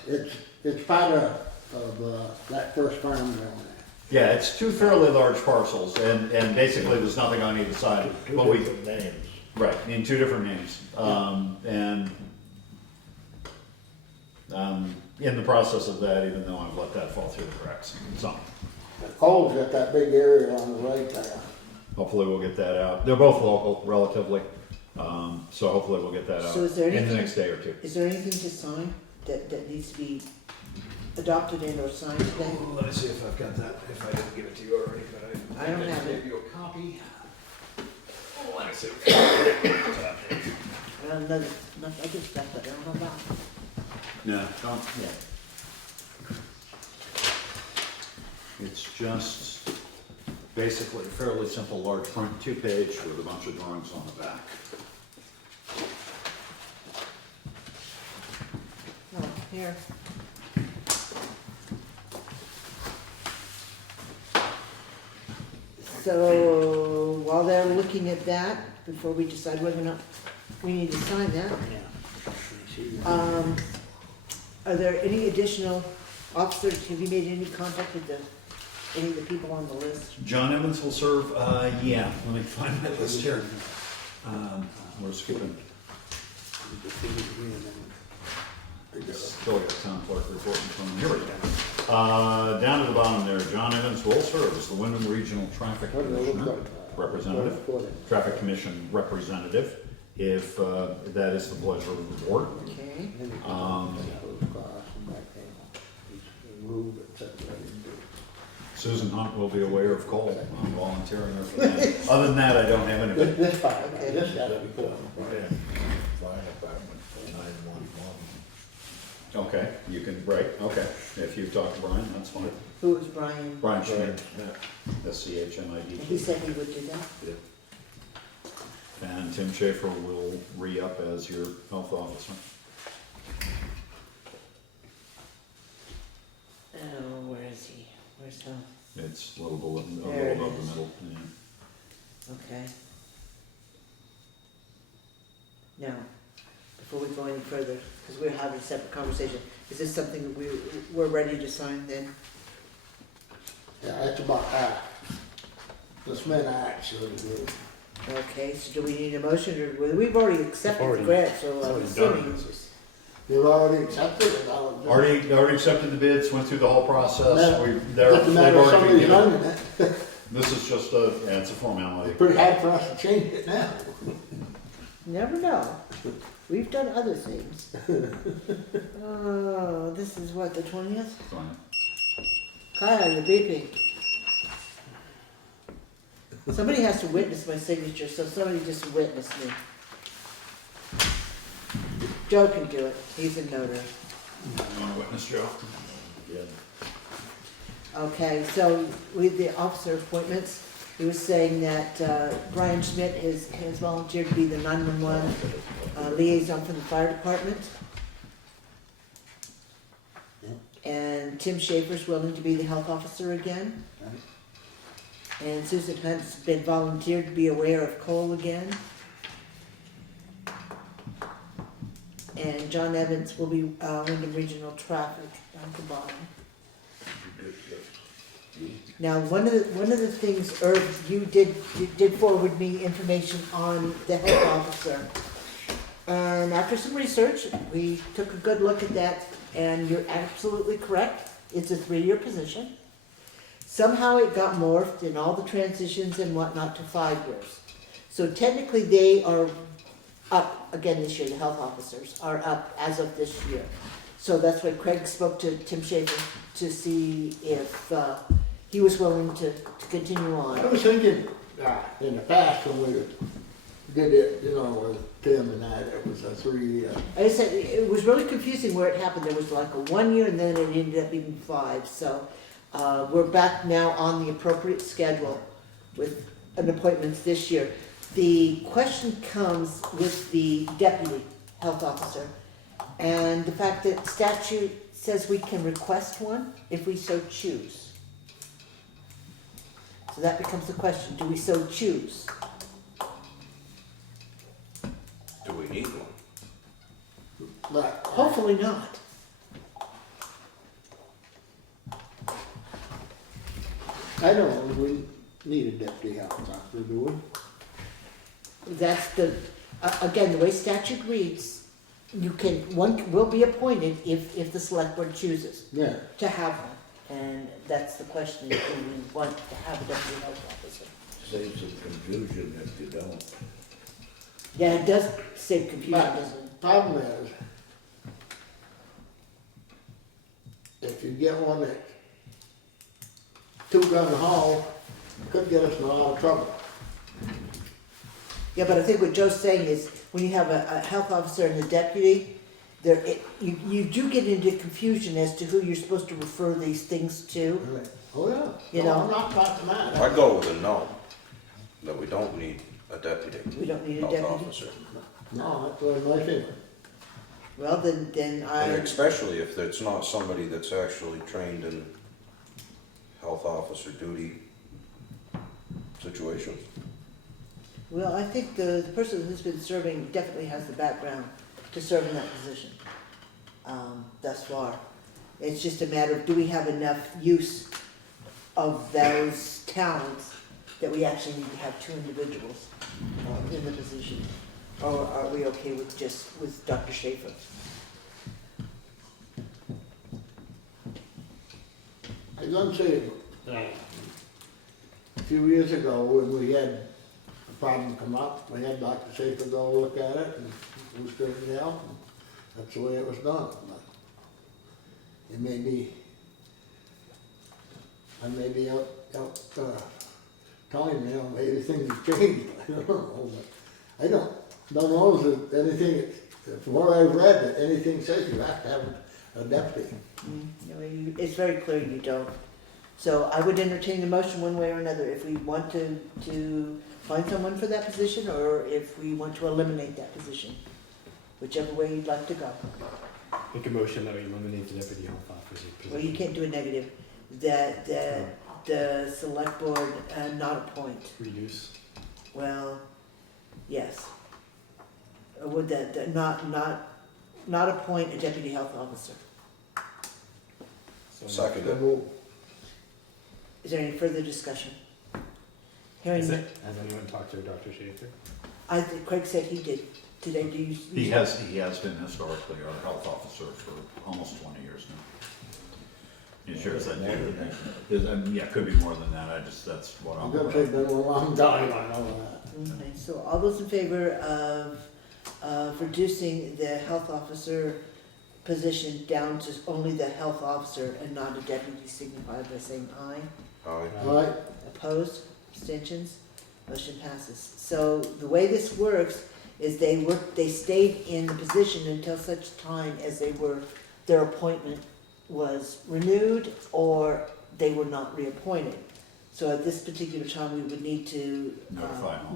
here. It's part of that first farm down there. Yeah, it's 2 fairly large parcels, and basically there's nothing on either side. But we, different names. right, in 2 different names. And in the process of that, even though I've let that fall through the cracks. So Cole's got that big area on the right there. hopefully we'll get that out. They're both local, relatively. So hopefully we'll get that out So is there in the anything- next day or 2. Is there anything to sign that needs to be adopted and or signed today? Let me see if I've got that, if I didn't give it to you already, but I don't have it. gave you a copy. Oh, let me see. I don't know, I just got that, I don't know about. No, don't, yeah. It's just basically a fairly simple large front 2-page with a bunch of drawings on the back. Oh, here. So while they're looking at that, before we decide whether or not we need to sign that, are there any additional officers, have you made any contact with any of the people on the list? John Evans will serve, yeah, let me find my list here. We're skipping. Still got town clerk reporting from, here we go. Down at the bottom there, John Evans will serve as the Wyndham Regional Traffic What does it look Commissioner, like? representative, Traffic Commission representative, if that is the pleasure of the board. Okay. Susan Hunt will be aware of Cole, I'm volunteering her for that. Other than that, I don't have anything. This part, this got to be put on. Fire department, 911. Okay, you can, right, okay. If you've talked to Brian, that's fine. Who is Brian? Brian Schmidt, S-C-H-M-I-D. He said he would do that. Yeah. And Tim Schaefer will re-up as your health officer. Oh, where is he? Where's health? It's a little above the There it is. middle, yeah. Okay. Now, before we go any further, because we're having a separate conversation, is this something that we're ready to sign then? Yeah, that's about half. The cement actually, Okay, so do we need a motion, or, well, we've already accepted the Already- grant, so it's I'm already assuming. done. they've already accepted it, I don't know. Already accepted the bids, went through the whole process, No, they've Just a matter of already been somebody's given. running it. This is just it's a formality. It's pretty hard for us to change it now. Never know. We've done other things. Oh, this is what, the 20th? Fine. Kyle, you're beeping. Somebody has to witness my signature, so somebody just witness me. Joe can do it. He's a notary. You want to witness, Joe? Yeah. Okay, so with the officer appointments, he was saying that Brian Schmidt has volunteered to be the 911 liaison for the fire department. And Tim Schaefer's willing to be the health officer again. And Susan Hunt's been volunteered to be aware of Cole again. And John Evans will be Wyndham Regional Traffic down the bottom. Now, one of the things, Herb, you did forward me information on the health officer. And after some research, we took a good look at that, and you're absolutely correct. It's a 3-year position. Somehow it got morphed in all the transitions and whatnot to 5 years. So technically they are up again this year, the health officers are up as of this year. So that's why Craig spoke to Tim Schaefer to see if he was willing to continue I on. was thinking, in the past when we did it, you know, with Tim and that, it was a 3-year. I said, it was really confusing where it happened. There was like a 1 year and then it ended up being 5. So we're back now on the appropriate schedule with an appointments this year. The question comes with the deputy health officer and the fact that statute says we can request one if we so choose. So that becomes the question, do we so choose? Do we need one? But Hopefully not. I don't know, we need a deputy health officer, do we? That's the, again, the way statute reads, one will be appointed if the select board chooses Yeah. to have one. And that's the question, do we want to have a deputy health officer? Saves some confusion if you don't. Yeah, it does save confusion, But doesn't it? problem is, if you get one that two-gun haul, could get us in a lot of trouble. Yeah, but I think what Joe's saying is, when you have a health officer and a deputy, you do get into confusion as to who you're supposed to refer these things to. Oh, yeah. You No, know? I'm not talking that. I go with a no, that we don't need a deputy We don't need a health deputy. officer. No, that's what my feeling. Well, then And I, especially if it's not somebody that's actually trained in health officer duty situations. well, I think the person who's been serving definitely has the background to serve in that position, thus far. It's just a matter of, do we have enough use of those talents that we actually need to have 2 individuals in the position? Or are we okay with Dr. Schaefer? I was gonna say, a few years ago, when we had a problem come up, we had Dr. Schaefer go look at it, and it was straightened out, and that's the way it was done. But it may be, I may be out telling you, maybe things have changed, I don't know, but I don't know if anything, from what I've read, that anything says you have to have a deputy. It's very clear you don't. So I would entertain the motion one way or another, if we want to find someone for that position, or if we want to eliminate that position, whichever way you'd like to go. Make a motion that we eliminate the deputy health officer position. Well, you can't do a negative, that the select board not appoint. Reduce. Well, yes. Or would that, not appoint a deputy health officer. So Second So it. move. Is there any further discussion? Hearing Has none. has anyone talked to Dr. Schaefer? I think Craig said he did. Today, do you? He has been historically our health officer for almost 20 years now. He shares that data. Yeah, it could be more than that, that's what I'm. It's gonna take them a long time, I know that. Okay, so all those in favor of reducing the health officer position down to only the health officer and not a deputy, signify by saying aye. Aye. All right, Opposed, abstentions, motion passes. So the way this works is they stayed in the position until such time as their appointment was renewed or they were not reappointed. So at this particular time, we would need to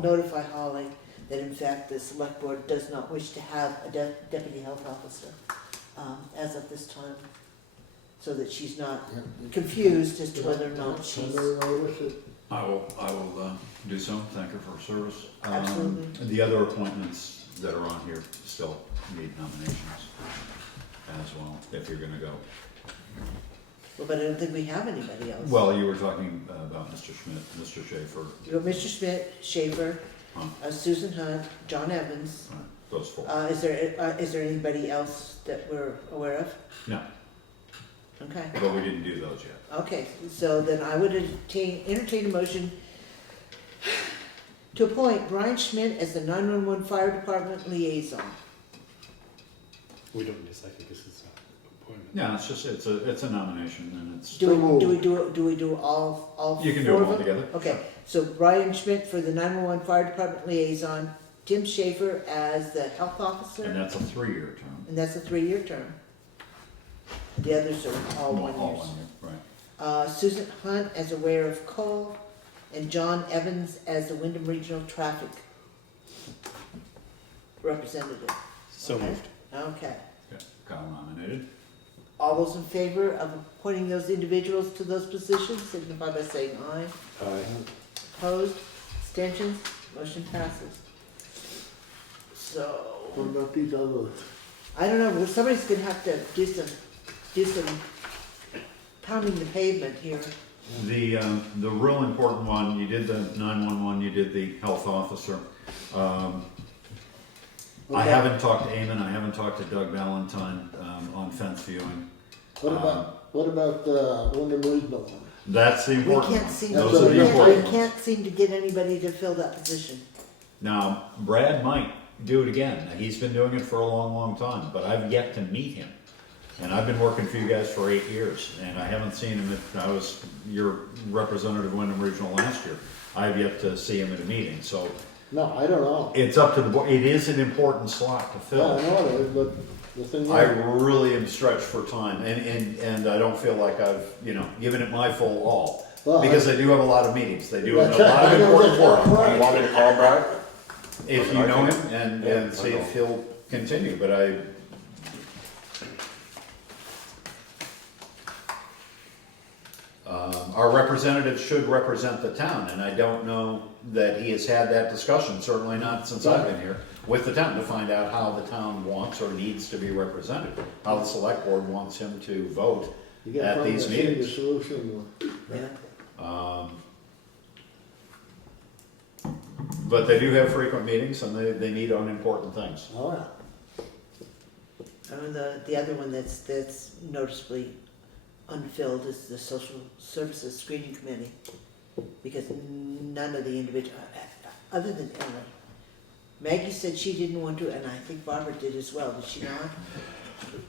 notify Holly that in fact the select board does not wish to have a deputy health officer as of this time, so that she's not confused as to whether or not she's. I will do so, thank her for her service. Absolutely. The other appointments that are on here still need nominations as well, if you're gonna go. Well, but I don't think we have anybody else. Well, you were talking about Mr. Schmidt, Mr. Schaefer, You have Mr. Schmidt, Schaefer, huh, Susan Hunt, John Evans. right, those four. Is there anybody else that we're aware of? No, Okay. but we didn't do those yet. Okay, so then I would entertain a motion to appoint Brian Schmidt as the 911 Fire Department Liaison. We don't need a second because it's not appointment. Yeah, it's just, it's a nomination and it's, Do we do all you can do four them all of them? together. Okay, so Brian Schmidt for the 911 Fire Department Liaison, Tim Schaefer as the Health Officer, And that's a 3-year term. and that's a 3-year term. The others are all No, 1 all year. 1 year, right. Susan Hunt as aware of coal, and John Evans as the Wyndham Regional Traffic Representative. So Okay. moved. Okay. Yeah, Kyle nominated. All those in favor of appointing those individuals to those positions signify by saying aye. Aye. Opposed? Abstentions? Motion passes. So, what about these others? I don't know, well, somebody's gonna have to do some pounding the pavement here. The real important one, you did the 911, you did the health officer. I haven't talked to Eamon, I haven't talked to Doug Valentine on fence viewing. What about the Wyndham Regional one? That's the We important can't one. seem, That's Those are what the I we important ones. can't seem to get anybody to fill that position. Now, Brad might do it again. He's been doing it for a long, long time, but I've yet to meet him. And I've been working for you guys for 8 years, and I haven't seen him I was your representative of Wyndham Regional last year. I have yet to see him at a meeting, so No, I don't know. it's up to the board. It is an important slot to Yeah, I fill. know it is, but the thing I is, really am stretched for time, and I don't feel like I've, given it my full all. Well, Because they do have a lot of meetings, they do have That's a right. lot I of know important that's work. right. You want me to call Brad? If you I know can- him and Yeah, see I if know. he'll continue, but our representative should represent the town, and I don't know that he has had that discussion, certainly not since I've been here, with the town to find out how the town wants or needs to be represented, how the select board wants him to vote you gotta at find these a senior meetings. solution. Yeah. But they do have frequent meetings and they meet on important things. All right. The other one that's noticeably unfilled is the Social Services Screening Committee, because none of the individual, other than Ellen. Maggie said she didn't want to, and I think Barbara did as well, did she not?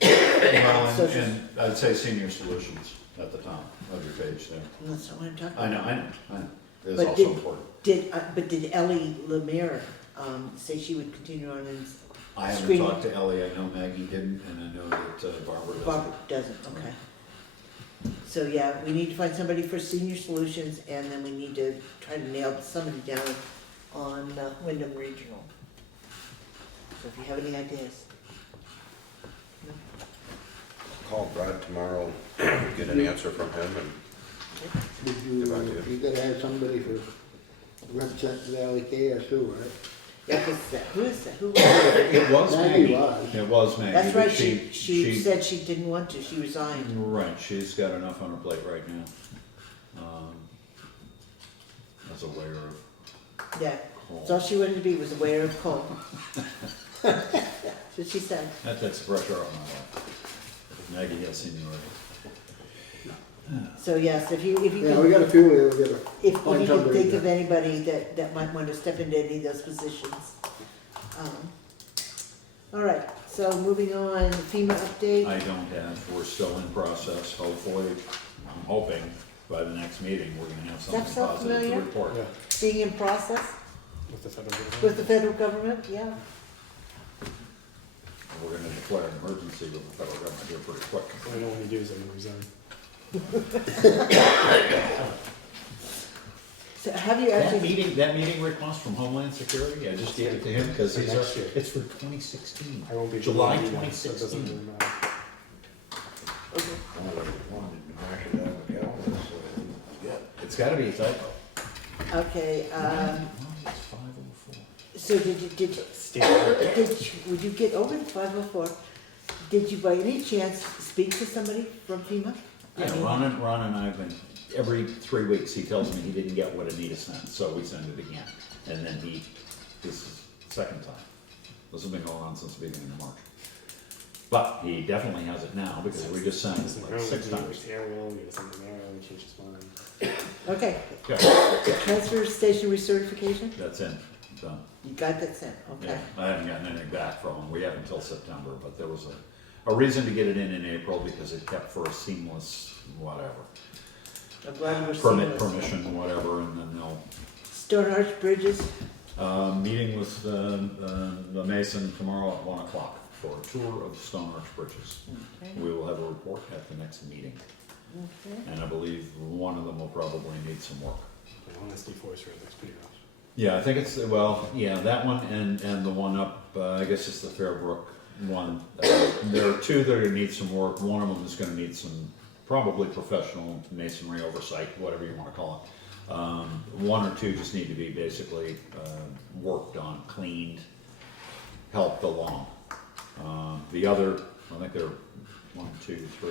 Well, Social- and I'd say senior solutions at the top of your page there. That's not what I'm talking I about. know. It's But also important. But did Ellie Lemire, say she would continue on in I haven't screening? talked to Ellie, I know Maggie didn't, and I know that Barbara doesn't. Barbara doesn't, okay. So, yeah, we need to find somebody for senior solutions, and then we need to try to nail somebody down on Wyndham Regional. So if you have any ideas. Call Brad tomorrow, get an answer from him, and Did Good idea. you gotta have somebody for represent Valley KSU, right? Yeah, 'cause who is that? Who was it? It was Maggie Maggie. was. It was Maggie. That's but right, she said she didn't want to, she resigned. Right, she's got enough on her plate right now. As a layer of Yeah, coal. so all she wanted to be was aware of coal. That's what she said. That takes the pressure off my life. Maggie has seniority. So yes, if you Yeah, we can, got a few here, we gotta if find you can somebody. think of anybody that might want to step into any of those positions. All right, so moving on, FEMA update. I don't have, we're still in process, hopefully, I'm hoping by the next meeting, we're gonna have something That sound positive to familiar? report. Yeah, Being in process with the federal government. with the federal government, yeah. We're gonna declare an emergency with the federal government here pretty quick. I know when you do is I'm gonna resign. So have you That actually, meeting request from Homeland Security, I just gave it to him because he's, Next year. it's for 2016. I won't be. July doing it, so it doesn't 2016. really matter. It's gotta be a typo. okay, It's 504. so would you get over the 504? Did you by any chance speak to somebody from FEMA? I Yeah, mean, Ron and I have been, every 3 weeks, he tells me he didn't get what Anita sent, so we send it again. And then this is the second time. This has been going on since the beginning of March. But he definitely has it now, because we just sent It's it like, like oh, 6 we times. Ariel, we got something there, we changed his mind. Okay, Okay, transfer station recertification, that's in, done. you got that sent, okay. Yeah, I haven't gotten anything back from him, we have until September, but there was a reason to get it in April, because it kept for a seamless, whatever. I'm glad we're Permit, seeing this. permission, whatever, and then they'll Stone Arch Bridges, meeting with the Mason tomorrow at 1 o'clock for a tour of the Stone Arch Bridges. okay, We will have a report at the next meeting, okay. and I believe one of them will probably need some work. The one that's Forest Road looks pretty rough. Yeah, I think it's, well, yeah, that one and the one up, I guess it's the Fairbrook one. There are two that are gonna need some work. One of them is gonna need some probably professional masonry oversight, whatever you wanna call it. One or two just need to be basically worked on, cleaned, helped along. The other, I think there are 1, 2, 3.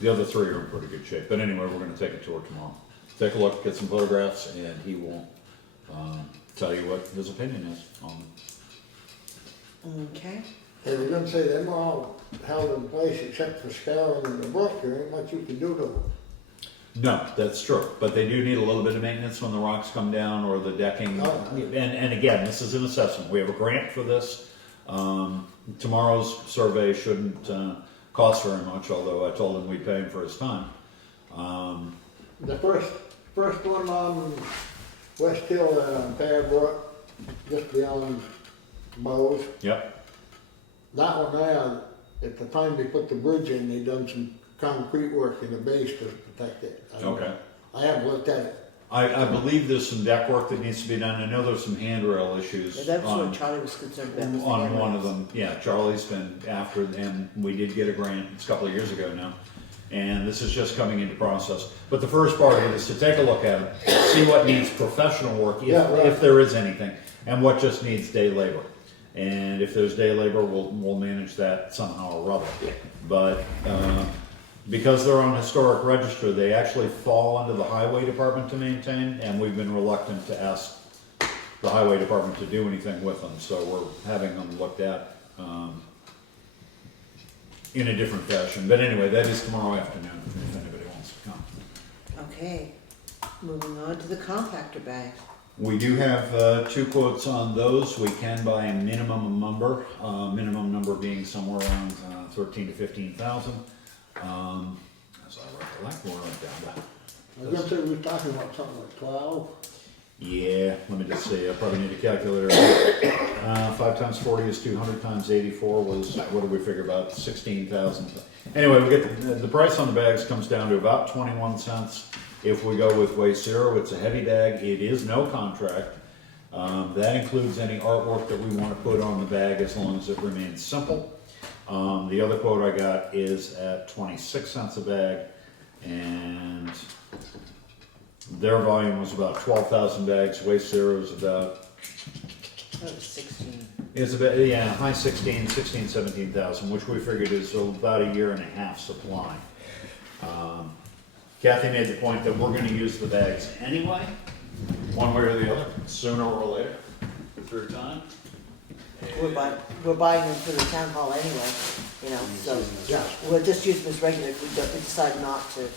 The other 3 are in pretty good shape. But anyway, we're gonna take a tour tomorrow. Take a look, get some photographs, and he will tell you what his opinion is on them. Okay, And we're gonna say them all held in place except for scouring in the brook, there ain't much you can do to them. No, that's true, but they do need a little bit of maintenance when the rocks come down or the decking. Oh. And again, this is an assessment, we have a grant for this. Tomorrow's survey shouldn't cost very much, although I told him we'd pay him for his time. The first one on West Hill, Pear Brook, just beyond Mo's, Yep, that one there, at the time they put the bridge in, they done some concrete work in the base to protect it. okay. I haven't looked at it. I believe there's some deck work that needs to be done, I know there's some handrail issues yeah, that's on, what Charlie was concerned about. was the on one handrails. of them. Yeah, Charlie's been after, and we did get a grant, it's a couple of years ago now. And this is just coming into process. But the first part of it is to take a look at it, see what needs professional work, Yeah, right. if there is anything, and what just needs day labor. And if there's day labor, we'll manage that somehow or other. But because they're on historic register, they actually fall under the highway department to maintain, and we've been reluctant to ask the highway department to do anything with them, so we're having them looked at in a different fashion. But anyway, that is tomorrow afternoon, if anybody wants to come. Okay, moving on to the compactor bags. We do have 2 quotes on those. We can buy a minimum number being somewhere around 13 to 15,000. As I recollect, we're down I was gonna say, we were talking about something like 12. Yeah, let me just see, I probably need a calculator. 5 times 40 is 200 times 84 was, what did we figure, about 16,000. Anyway, we get the price on the bags comes down to about 21 cents. If we go with Waste Zero, it's a heavy bag, it is no contract. That includes any artwork that we want to put on the bag as long as it remains simple. The other quote I got is at 26 cents a bag, and their volume was about 12,000 bags. Waste Zero is about, That was 16. is about, yeah, high 16, 17,000, which we figured is about a year and a half supply. Kathy made the point that we're gonna use the bags anyway, one way or the other, sooner or later, through time. We're buying them for the town hall anyway, you know, so, Yeah. we'll just use them as regular if we decide not to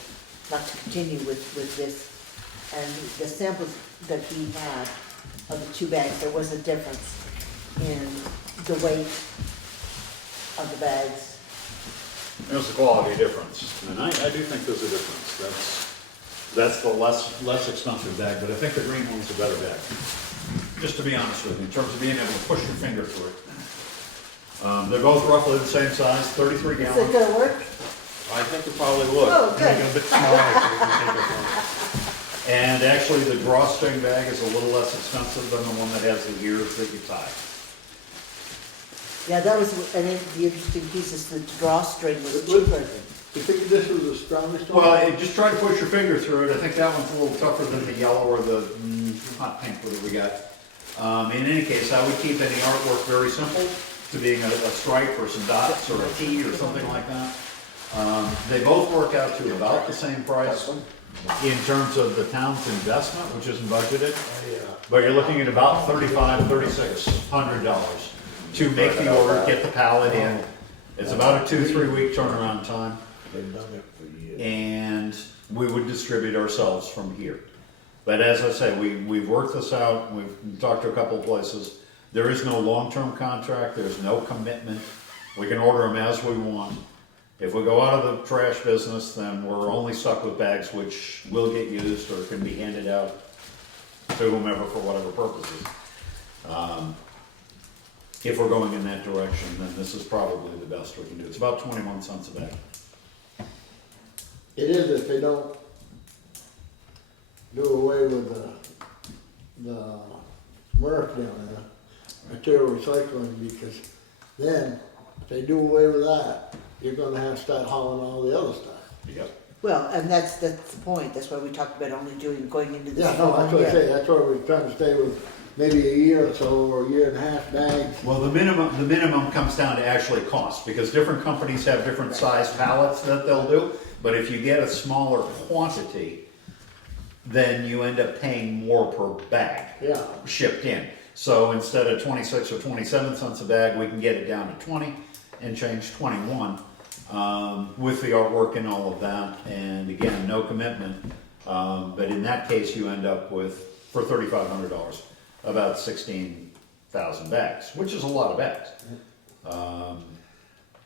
continue with this. And the samples that he had of the 2 bags, there was a difference in the weight of the bags. There's a quality difference, and I do think there's a difference. That's the less expensive bag, but I think the green one's a better bag. Just to be honest with you, in terms of being able to push your finger through it. They're both roughly the same size, 33 Is it gallon. gonna work? I think it probably would. Oh, Make it good. a bit smaller so we can take it home. And actually, the drawstring bag is a little less expensive than the one that has the ears that you tie. Yeah, that was, and then the interesting piece is the drawstring was cheaper. You think this was the strongest one? Well, just try to push your finger through it. I think that one's a little tougher than the yellow or the hot pink that we got. In any case, I would keep any artwork very simple, to being a stripe or some dots or a T or something like that. They both work out to about the same price in terms of the town's investment, which isn't budgeted. But you're looking at about $3,600 to make the order, get the pallet in. It's about a 2-3 week turnaround time. They've done it for years. And we would distribute ourselves from here. But as I say, we've worked this out, we've talked to a couple of places. There is no long-term contract, there's no commitment. We can order them as we want. If we go out of the trash business, then we're only stuck with bags which will get used or can be handed out to whomever for whatever purposes. If we're going in that direction, then this is probably the best we can do. It's about 21 cents a bag. It is if they don't do away with the MRF down there, material recycling, because then, if they do away with that, you're gonna have to start hauling all the other stuff. Yep. Well, and that's the point, that's why we talked about only going into this. Yeah, no, that's what I Yeah. say, that's why we're trying to stay with maybe a year or so, or a year and a half bags. Well, the minimum comes down to actually cost, because different companies have different size pallets that they'll do. But if you get a smaller quantity, then you end up paying more per bag Yeah, shipped in. So instead of 26 or 27 cents a bag, we can get it down to 20 and change 21 with the artwork and all of that. And again, no commitment. But in that case, you end up with, for $3,500, about 16,000 bags, which is a lot of bags.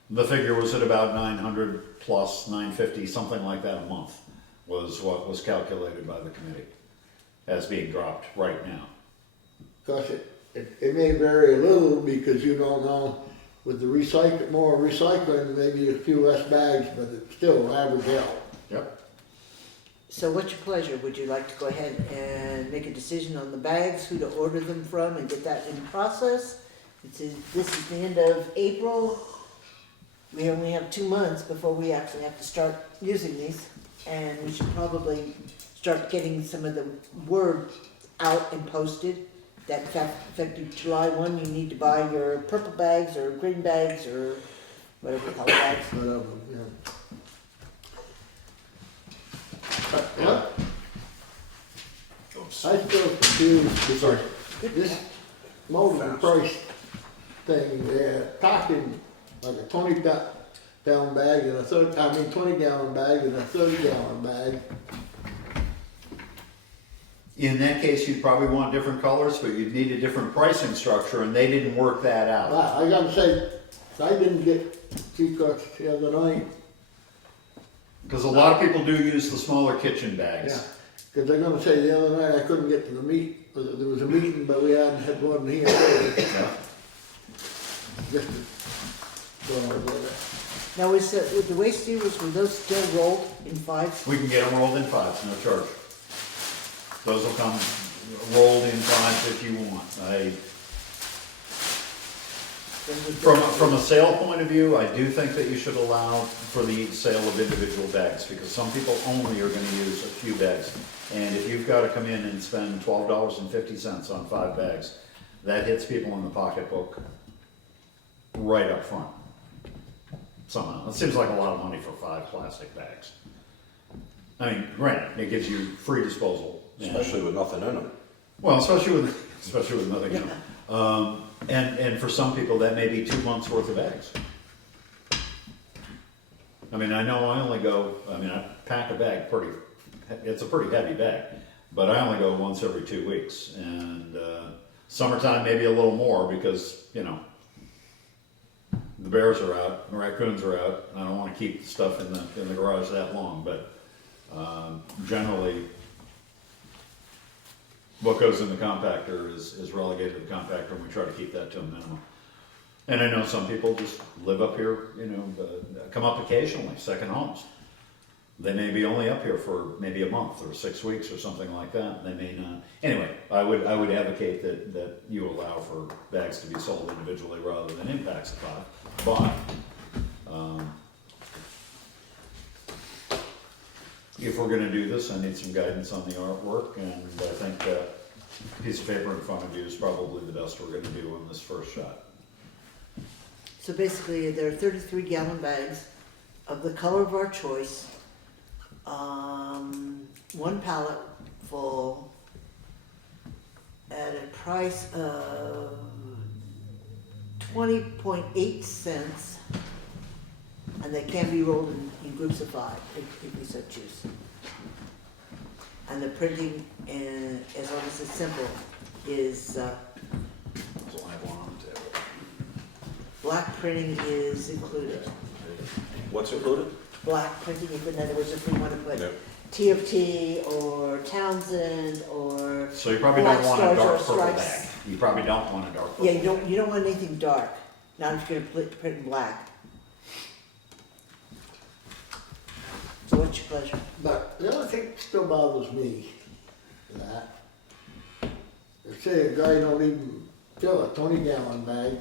The figure was at about 900 plus 950, something like that a month, was what was calculated by the committee as being dropped right now. cause it may vary a little because you don't know, with the more recycling, maybe a few less bags, but it's still average out. Yep. So what's your pleasure? Would you like to go ahead and make a decision on the bags, who to order them from, and get that in process? This is the end of April. We only have 2 months before we actually have to start using these. And we should probably start getting some of the word out and posted. That effective July 1, you need to buy your purple bags or green bags or whatever color bags. Whatever, yeah. Oops. I still confused, Sorry. this multiple price thing, they're talking like a 20-gallon bag and 20-gallon bag and a 30-gallon bag. In that case, you'd probably want different colors, but you'd need a different pricing structure, and they didn't work that out. I gotta say, I didn't get Seacrest the other night. Because a lot of people do use the smaller kitchen bags. Cause they're gonna say the other night I couldn't get to the there was a meeting, but we hadn't had one here. Just to go over that. Now, with the waste dealers, were those still rolled in fives? We can get them rolled in fives, no charge. Those will come rolled in fives if you want. From a sale point of view, I do think that you should allow for the sale of individual bags, because some people only are gonna use a few bags. And if you've gotta come in and spend $12.50 on 5 bags, that hits people in the pocketbook right up front. Somehow, it seems like a lot of money for 5 plastic bags. I mean, granted, it gives you free disposal. Especially with nothing in them. Well, especially with nothing in them. And for some people, that may be 2 months worth of bags. I mean, I know I pack a bag it's a pretty heavy bag, but I only go once every 2 weeks. And summertime, maybe a little more because, you know, the bears are out, the raccoons are out. I don't want to keep stuff in the garage that long, but generally, what goes in the compactor is relegated to the compactor, and we try to keep that to a minimum. And I know some people just live up here, you know, come up occasionally, second homes. They may be only up here for maybe a month or 6 weeks or something like that. They may not. Anyway, I would advocate that you allow for bags to be sold individually rather than in packs of 5. But if we're going to do this, I need some guidance on the artwork, and I think that piece of paper in front of you is probably the best we're going to do on this first shot. So basically, there are 33-gallon bags of the color of our choice, 1 pallet full at a price of 20.8 cents, and they can be rolled in groups of 5 if you so choose. And the printing, as long as it's simple, is black printing is included. What's included? Black printing, in other words, if we want to put Yep. TFT or Townshend or So you probably Black don't want a Stars or dark purple Stripes. bag. You probably don't want a dark purple. Yeah, you don't want anything dark. Not if you're gonna print in black. So what's your pleasure? But the other thing that still bothers me, that, they say a guy don't even fill a 20-gallon bag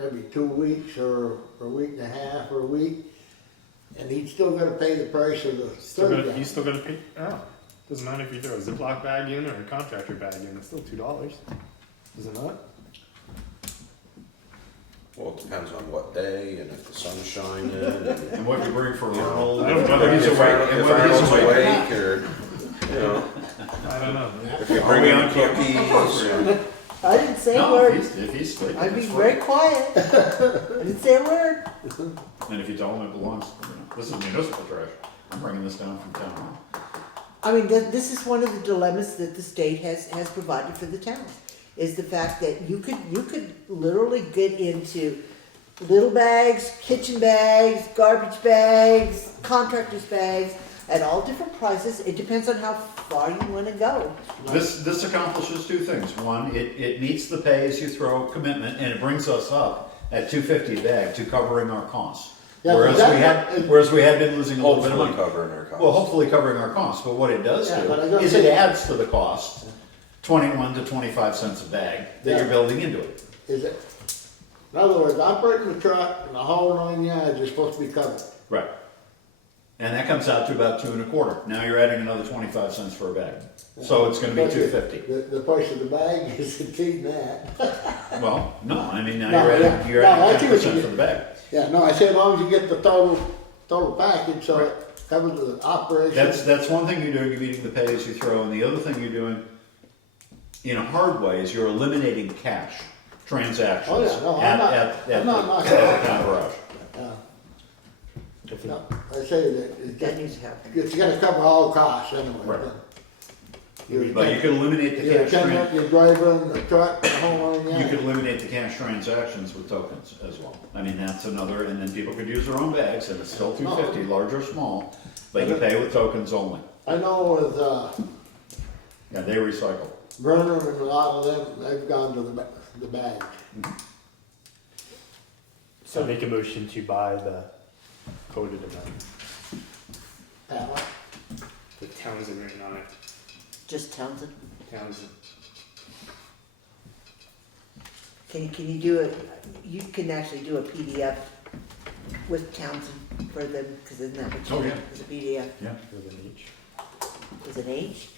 every 2 weeks or a week and a half or a week, and he's still gotta pay the price of the 30-gallon. You still gotta pay. Oh, doesn't matter if you throw a Ziploc bag in or a contractor bag in. It's still $2. Is it not? Well, it depends on what day and if the sun's shining and, And what you bring for Arnold, I don't and know. whether he's if awake, and if whether he's Arnold's awake or awake not. or, you know, I don't know. if you Are bring we in on cookies or. I didn't say a No, word. if he's sleeping, I'm it's being free. very quiet. I didn't say a word. And if you tell him it belongs, you know, this is municipal trash. I'm bringing this down from town hall. I mean, this is one of the dilemmas that the state has provided for the towns, is the fact that you could literally get into little bags, kitchen bags, garbage bags, contractors' bags, at all different prices. It depends on how far you want to go. This accomplishes 2 things. One, it meets the pay-as-you-throw commitment, and it brings us up at $2.50 a bag to covering our costs. Yeah, Whereas we had been losing a little bit of Hopefully money. covering our costs. Well, hopefully covering our costs, but what it does Yeah, do but I gotta is say- it adds to the cost 21 to 25 cents a bag that Yeah. you're building into it. Is it? In other words, operating the truck and the whole 9 yards is supposed to be covered. Right. And that comes out to about 2 1/4. Now you're adding another 25 cents for a bag. So it's gonna be But $2.50. The price of the bag is exceeding that. Well, no, I mean, now No, you're yeah. adding, you're No, I adding see 10% what you for the bag. Yeah, no, I say as long as you get the total package, so it covers the operation. That's one thing you're doing, you're meeting the pay as you throw, and the other thing you're doing in a hard way is you're eliminating cash transactions Oh, yeah, no, I'm at not- the I'm not knocking town garage. No, I say that That needs to happen. it's gonna cover all costs anyway. Right. Your But you can eliminate the Your cash, tenant, your driver, and the truck, the whole 9 yards. you could eliminate the cash transactions with tokens as well. I mean, that's another, and then people could use their own bags, and it's still $2.50, large or small, but you pay with tokens only. I know with, Yeah, they recycle. Brennan and a lot of them, they've gone to the bag. So I make a motion to buy the coated amount. Pallet. The Townshend written on it. Just Townsend? Townshend. Can you do it, you can actually do a PDF with Townsend for them, because isn't that what Oh, you yeah. do, is a PDF? Yeah. With an H. Is it H?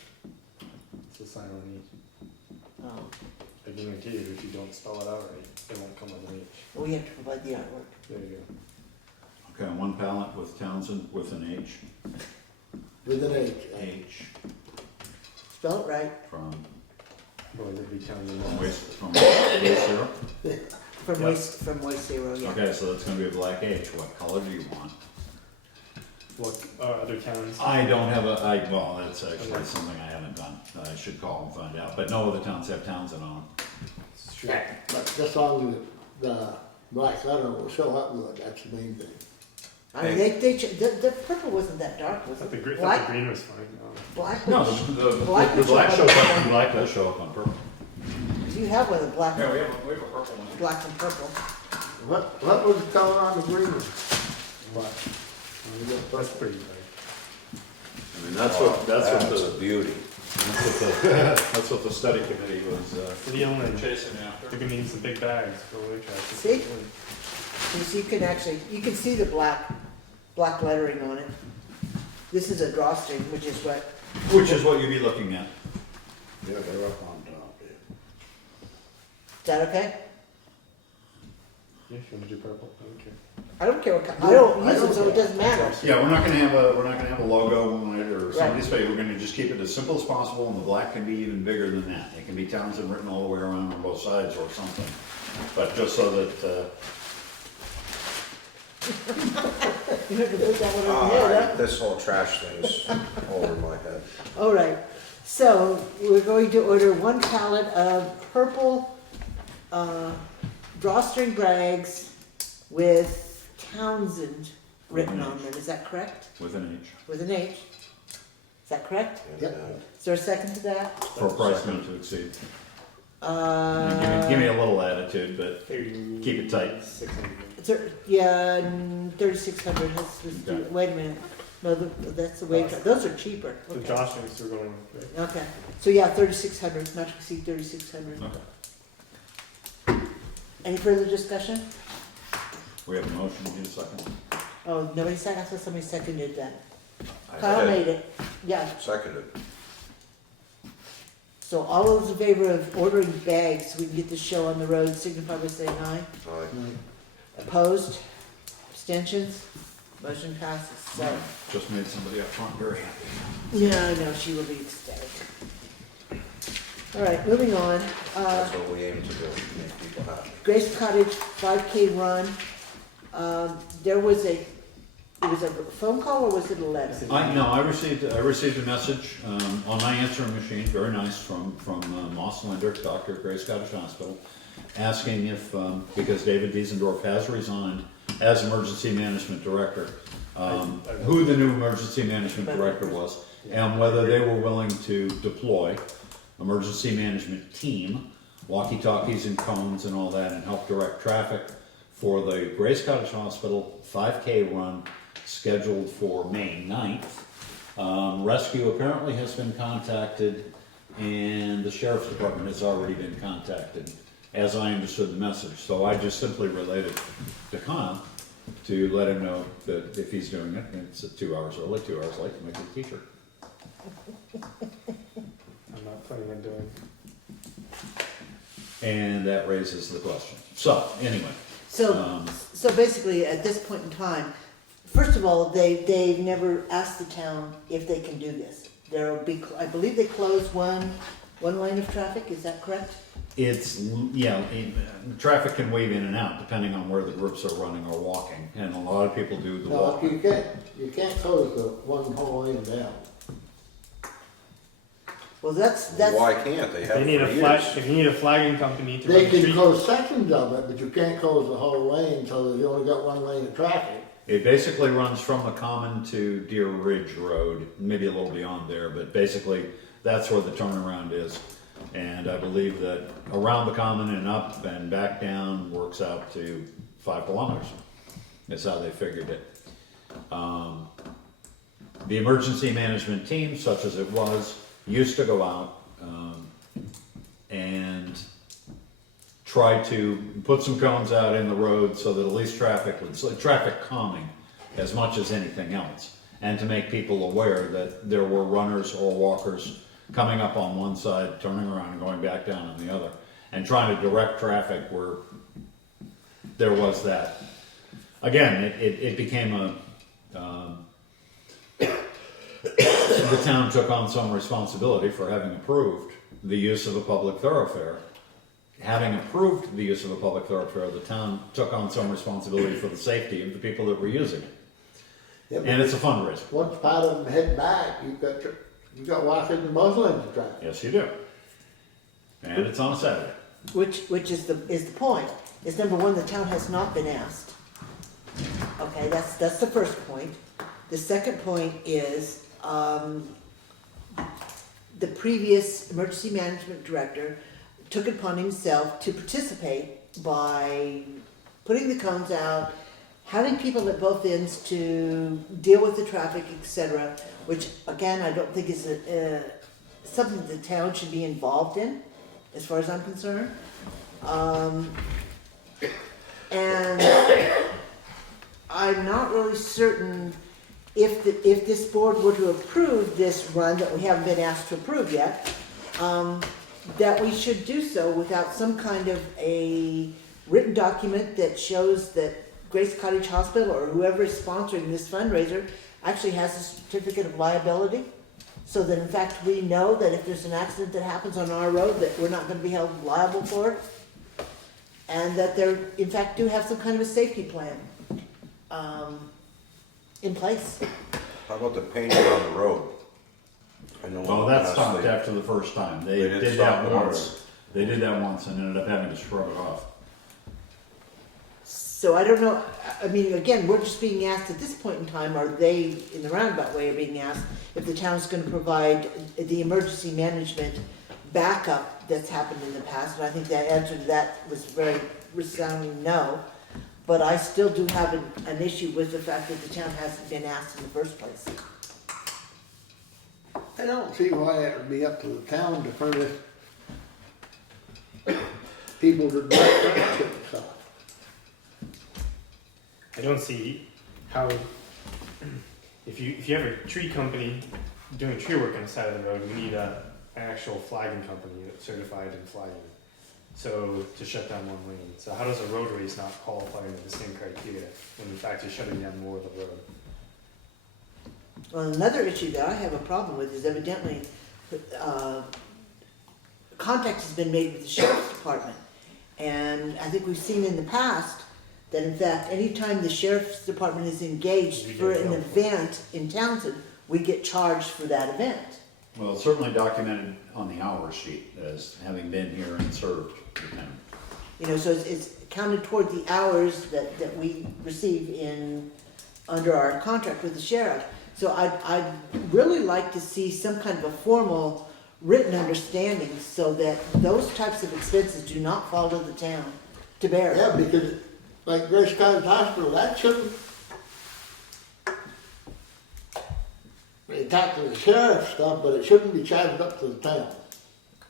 It's a silent H. Oh, I guarantee you, if you don't spell it out right, it won't come with an H. well, we have to provide the artwork. There you go. Okay, one pallet with Townsend with an H. With an H. H Spell it right, from Well, it'd be Townshend. from waste zero. from Moist Zero, yeah. Okay, so that's gonna be a black H. What color do you want? What, other towns? I don't have well, that's actually something I haven't done. I should call and find out, but no other towns have Townsend on them. Sure. But just long as the black letter will show up good, that's the main thing. I mean, the purple wasn't that dark, was Thought the it? green, Black, was fine. black, No, the the black shows up on black, does show up on purple. you have one, the black, we have a purple one. black and purple. What was the color on the green one? Black. That's pretty bright. I mean, that's what a beauty. that's what the study committee was, For the only, chasing after. they're gonna need some big bags for away trash. See? So you can actually, you can see the black lettering on it. This is a drawstring, which is what you'd be looking at. Yeah, they're up on top there. is that okay? Yeah, if you wanna do purple, I don't care. I don't care what, I don't use them, so it doesn't matter. Yeah, we're not gonna have a logo on it or somebody's face. We're gonna just keep it as simple as possible, and the black can be even bigger than that. It can be Townsend written all the way around on both sides or something. But just so that, You have to put that one over here, huh? This whole trash thing's over my head. All right, so we're going to order one pallet of purple drawstring bags with Townsend written on them, is that correct? with an H, With an H? Is that correct? Yep. Is there a second to that? for a price not to exceed. Give me a little attitude, but keep it tight. 600. Yeah, 3,600, Okay. wait a minute, no, that's the way, those are cheaper. The Okay. drawstrings are going with it. Okay, so yeah, 3,600, not to exceed 3,600. Okay. Any further discussion? We have a motion, need a second? Oh, nobody seconded, I thought somebody seconded that. I Kyle did. made it, yeah. Seconded. So all those in favor of ordering bags so we can get the show on the road, signify by saying aye. Aye. Opposed? Abstentions? Motion passes, so. Just made somebody up front very happy. Yeah, I know, she will be ecstatic. All right, moving on. That's what we aim to do, make people happy. Grace Cottage 5K run. There was it was a phone call or was it a letter? I received a message, on my answering machine, very nice, from Moss Linder, Dr. Grace Cottage Hospital, asking if, because David Wiesendorf has resigned as emergency management director, who the new emergency management director was, and whether they were willing to deploy emergency management team, walkie-talkies and cones and all that, and help direct traffic for the Grace Cottage Hospital 5K run scheduled for May 9th. Rescue apparently has been contacted, and the sheriff's department has already been contacted, as I understood the message. So I just simply related to Kyle to let him know that if he's doing it, and it's 2 hours early, 2 hours late, make it a t-shirt. I'm not planning on doing. And that raises the question. So, anyway. So basically, at this point in time, first of all, they've never asked the town if they can do this. There'll be, I believe they close one lane of traffic, is that correct? Traffic can wave in and out depending on where the groups are running or walking, and a lot of people do the No, walking. you can't close the one whole lane down. Well, that's, Why can't they have They need for a years? flag. If you need a flagging company to They run the can street, close sections of it, but you can't close the whole lane, so that you only got one lane of traffic. It basically runs from the Common to Deer Ridge Road, maybe a little beyond there, but basically that's where the turnaround is. And I believe that around the common and up and back down works out to 5 kilometers. That's how they figured it. The emergency management team, such as it was, used to go out and try to put some cones out in the road so that at least traffic calming as much as anything else, and to make people aware that there were runners or walkers coming up on one side, turning around and going back down on the other, and trying to direct traffic where there was that. Again, it became the town took on some responsibility for having approved the use of a public thoroughfare. Having approved the use of a public thoroughfare, the town took on some responsibility for the safety of the people that were using it. Yeah, And it's a fundraiser. once part of them head back, you've got washers and muslin to try. Yes, you do. And it's on a Saturday. Which is the point, is number one, the town has not been asked. Okay, that's the first point. The second point is, the previous emergency management director took it upon himself to participate by putting the cones out, having people at both ends to deal with the traffic, etc., which again, I don't think is something the town should be involved in, as far as I'm concerned. And I'm not really certain if this board were to approve this run that we haven't been asked to approve yet, that we should do so without some kind of a written document that shows that Grace Cottage Hospital or whoever is sponsoring this fundraiser actually has a certificate of liability, so that in fact we know that if there's an accident that happens on our road, that we're not going to be held liable for it, and that they in fact do have some kind of a safety plan in place. How about the painting on the road? I know. Well, that stopped honestly, after the first time. They They did did stop that it once. They did that once and ended up having to scrub it off. So I don't know, I mean, again, we're just being asked at this point in time, are they, in the roundabout way, are being asked if the town's gonna provide the emergency management backup that's happened in the past, and I think that answer to that was very resounding no. But I still do have an issue with the fact that the town hasn't been asked in the first place. I don't see why it would be up to the town to furnish people to direct traffic and stuff. I don't see how, if you have a tree company doing tree work on the side of the road, we need an actual flagging company that's certified in flagging. So to shut down one lane. So how does a road race not qualify under the same criteria when in fact you're shutting down more of the road? Well, another issue that I have a problem with is evidently, contact has been made with the sheriff's department. And I think we've seen in the past that in fact, anytime the sheriff's department is engaged for an event in Townsend, we get charged for that event. Well, it's certainly documented on the hour sheet as having been here and served the town. You know, so it's counted toward the hours that we receive under our contract with the sheriff. So I'd really like to see some kind of a formal written understanding so that those types of expenses do not fall to the town to bear. Yeah, because like Grace Cottage Hospital, that shouldn't, they talk to the sheriff stuff, but it shouldn't be charged up to the town.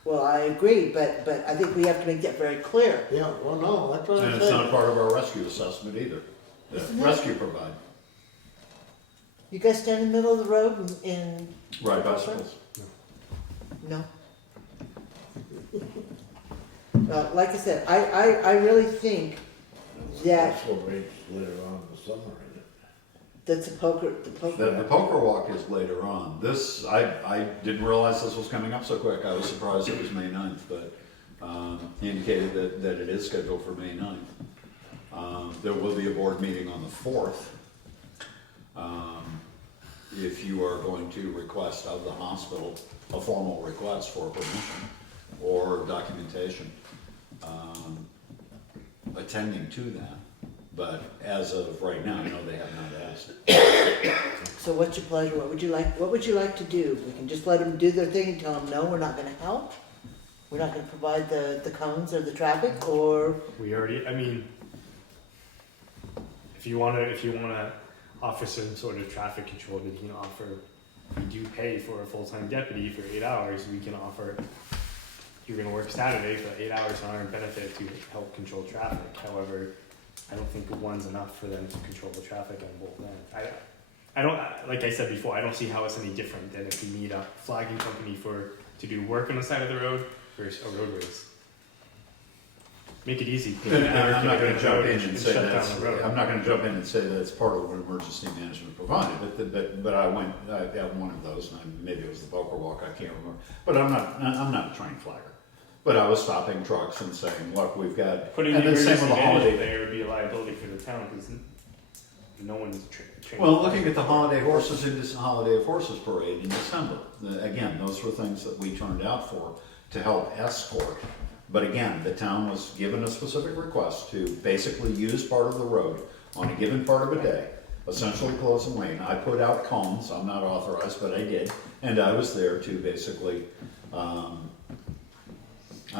Well, I agree, but I think we have to make that very clear. Yeah, well, no, that's what And I'm it's not saying. part of our rescue assessment either. The Isn't it? rescue provide. You guys stand in the middle of the road in Ride bicycles. No. Like I said, I really think that That's what rates later on in the summer, isn't it? that's the poker. The poker walk is later on. This, I didn't realize this was coming up so quick. I was surprised it was May 9th, but he indicated that it is scheduled for May 9th. There will be a board meeting on the 4th. If you are going to request of the hospital a formal request for permission or documentation attending to that, But as of right now, no, they have not asked. So what's your pleasure? What would you like to do? We can just let them do their thing and tell them, no, we're not gonna help? We're not gonna provide the cones or the traffic, or, We already, I mean, if you wanna offer some sort of traffic control, we can offer, we do pay for a full-time deputy for 8 hours, we can offer, you're gonna work Saturday for 8 hours on our benefit to help control traffic. However, I don't think one's enough for them to control the traffic on both ends. I don't, like I said before, I don't see how it's any different than if you need a flagging company to do work on the side of the road versus a road race. Make it easy. And I'm not gonna jump in and say shut down that's, the road. I'm not gonna jump in and say that's part of what emergency management provided, but I got one of those, and maybe it was the Boca Walk, I can't remember. But I'm not a trained flagger. But I was stopping trucks and saying, look, we've got, Putting and the then same emergency with the holiday. management there would be a liability for the town because no one's trained. Well, looking at the holiday horses in this Holiday of Horses parade in December, again, those were things that we turned out for to help escort. But again, the town was given a specific request to basically use part of the road on a given part of a day, essentially close a lane. I put out cones, I'm not authorized, but I did, and I was there to basically, I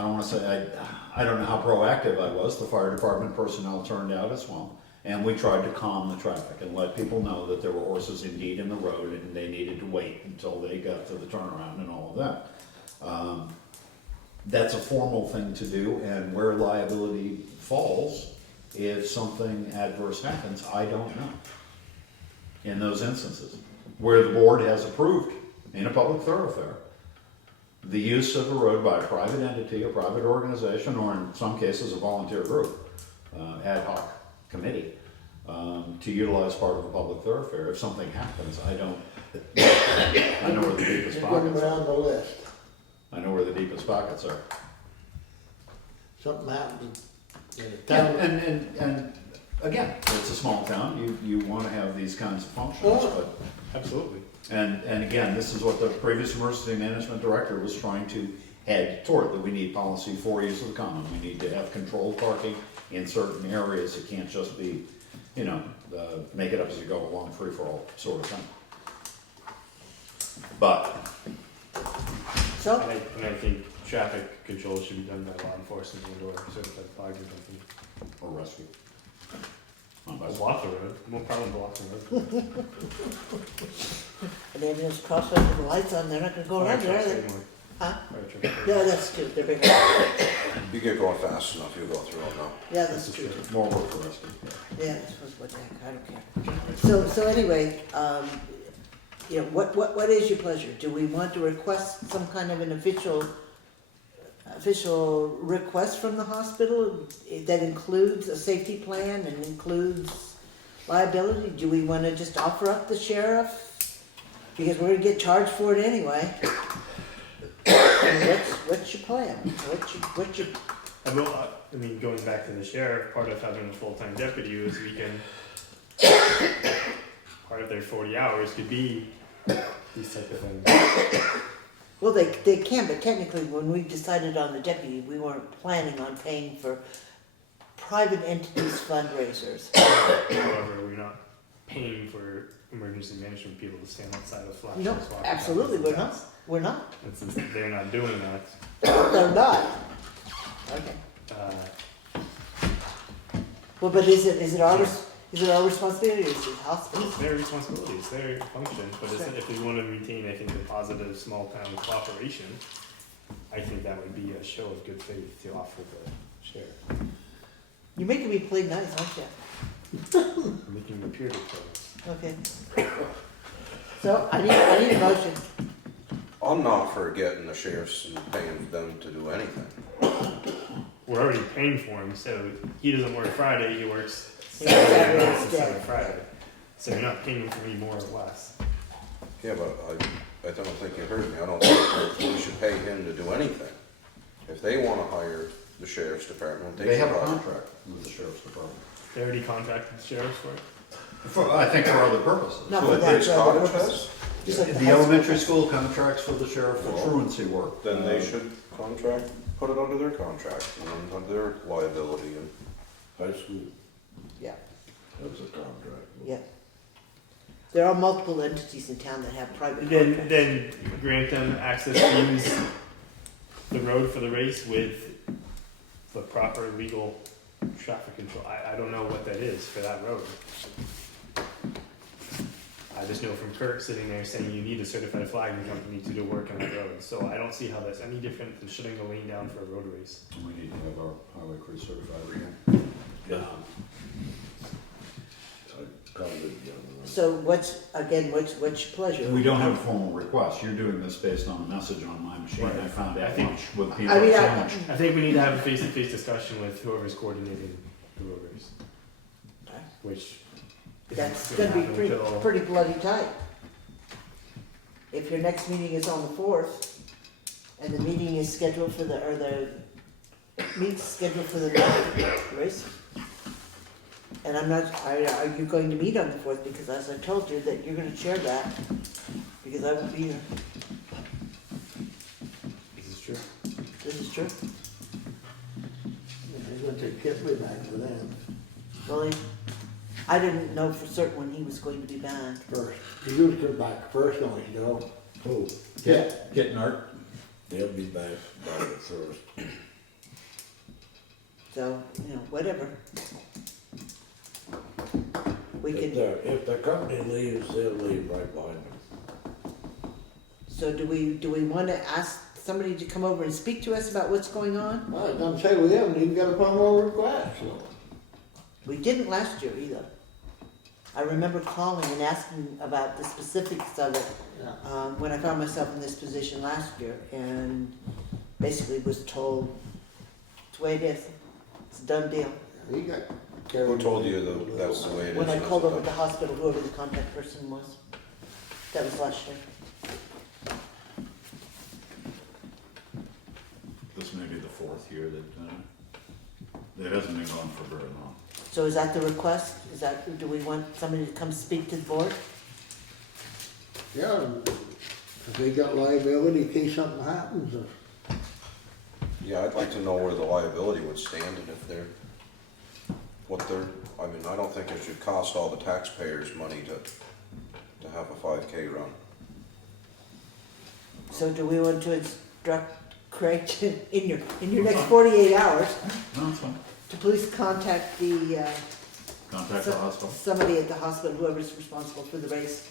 don't wanna say, I don't know how proactive I was, the fire department personnel turned out as well. And we tried to calm the traffic and let people know that there were horses indeed in the road and they needed to wait until they got to the turnaround and all of that. That's a formal thing to do, and where liability falls, if something adverse happens, I don't know. In those instances, where the board has approved in a public thoroughfare, the use of a road by a private entity, a private organization, or in some cases, a volunteer group, ad hoc committee, to utilize part of a public thoroughfare. If something happens, I know where the deepest Just put them pockets around are. the list. I know where the deepest pockets are. Something happened in the Yeah, town. and again, it's a small town, you wanna have these kinds of functions, Oh. but, Absolutely. and again, this is what the previous emergency management director was trying to head toward, that we need policy for use of the common, we need to have controlled parking in certain areas, it can't just be, make it up as you go along, free-for-all sort of thing. But, so, And I think traffic control should be done by law enforcement and or certified flagging company. or rescue. I'll block the road, no problem blocking the road. and then there's crosswalk with the lights on, they're not gonna go around there, are they? Huh? Yeah, that's true, they're big, You get going fast enough, you'll go through them now. yeah, that's true. More work for rescue. Yeah, this was what the heck, I don't care. So anyway, what is your pleasure? Do we want to request some kind of an official request from the hospital that includes a safety plan and includes liability? Do we wanna just offer up the sheriff? Because we're gonna get charged for it anyway. What's your plan? What's your, I mean, going back to the sheriff, part of having a full-time deputy is we can, part of their 40 hours could be these type of things. well, they can, but technically, when we decided on the deputy, we weren't planning on paying for private entities fundraisers. However, we're not paying for emergency management people to stand outside of flash. No, absolutely, we're not. We're not. And since they're not doing that, They're not. Okay. Well, but is it our responsibility or is it hospital? it's their responsibility, it's their function, but it's, if we want to maintain, I think, the positive small town cooperation, I think that would be a show of good faith to offer the sheriff, You're making me play nice, aren't you? making the peer close. Okay. So I need a motion. I'm not for getting the sheriffs and paying them to do anything. We're already paying for him, so he doesn't work Friday, he works Saturday Saturday night instead. instead of Friday. So you're not paying him for any more or less. Yeah, but I don't think you heard me. I don't think that we should pay him to do anything. If they wanna hire the sheriff's department, They they should have a hire. contract with the sheriff's department. They already contracted the sheriffs for it? I think for other purposes. Not So for that British other Cottage purpose. has? Just like The high school. elementary school contracts for the sheriff for Well, truancy work. Then they should contract, put it under their contract, and under their liability and. High school. Yeah. That's a contract. Yeah. There are multiple entities in town that have private Then, contracts. then grant them access to use the road for the race with the proper legal traffic control. I don't know what that is for that road. I just know from Kurt sitting there saying you need a certified flagging company to do work on that road. So I don't see how that's any different than shutting the lane down for a road race. We need to have our highway crew certified again. Yeah. I covered it, yeah. So what's your pleasure? We don't have a formal request. You're doing this based on a message on my machine. Right. I found I out think- lunch with I people mean, sandwich. I think we need to have a face-to-face discussion with whoever's coordinating the road race. Which That's isn't gonna be happen pretty, until- pretty bloody tight. If your next meeting is on the 4th, and the meeting is scheduled for the meeting's scheduled for the next race. And are you going to meet on the 4th? Because as I told you, that you're gonna chair that, because I won't be here. This is true. This is true. He's gonna take Kipley back for them Well, I didn't know for certain when he was going to be back. first. He usually comes back first, don't he, Joe? Who? Kit Nart. They'll be back by the first. So, whatever. We can, If the company leaves, they'll leave right behind them. so do we wanna ask somebody to come over and speak to us about what's going on? I was gonna say, we haven't even got a formal request, so. We didn't last year either. I remember calling and asking about the specifics of it, Yeah. when I found myself in this position last year, and basically was told, it's the way it is, it's a done deal. He got carried. Who told you that's the way it is? When I called over at the hospital, whoever the contact person was, that was last year. This may be the 4th year that, it hasn't been going for very long. So is that the request? Do we want somebody to come speak to the board? Yeah, if they got liability in case something happens, Yeah, I'd like to know where the liability would stand and if they're, I mean, I don't think it should cost all the taxpayers money to have a 5K run. So do we want to instruct Craig to, in your next 48 hours, No, it's fine. to please contact Contact the hospital. somebody at the hospital, whoever's responsible for the race,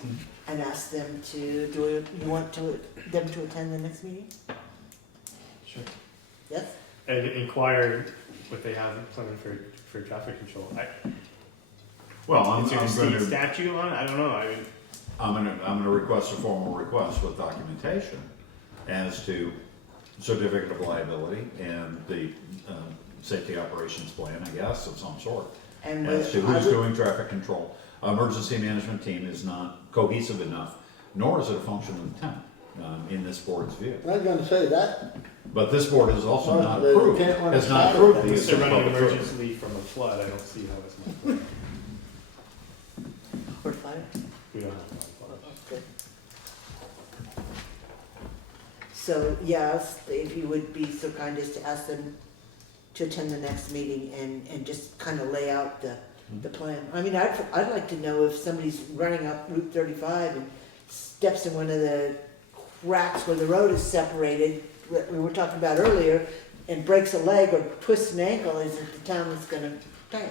and ask them to, you want them to attend the next meeting? Sure. Yes? And inquire what they have planned for traffic control. Well, I'm Is there a going state to, statute on it? I don't know. I'm gonna request a formal request with documentation as to certificate of liability and the, safety operations plan, I guess, of some sort. And As to I who's would- doing traffic control. Emergency management team is not cohesive enough, nor is it a function of the town, in this board's view. I was gonna say that, But this board has also Well, not they approved, can't run has not aside of approved that. the If use they're of running public roads. emergency from a flood, I don't see how it's not. Or fire? We don't have a flood. Okay. So, yes, if you would be so kind as to ask them to attend the next meeting and just kind of lay out the plan. I mean, I'd like to know if somebody's running up Route 35 and steps in one of the cracks where the road is separated, that we were talking about earlier, and breaks a leg or twists an ankle, is it the town that's gonna pay?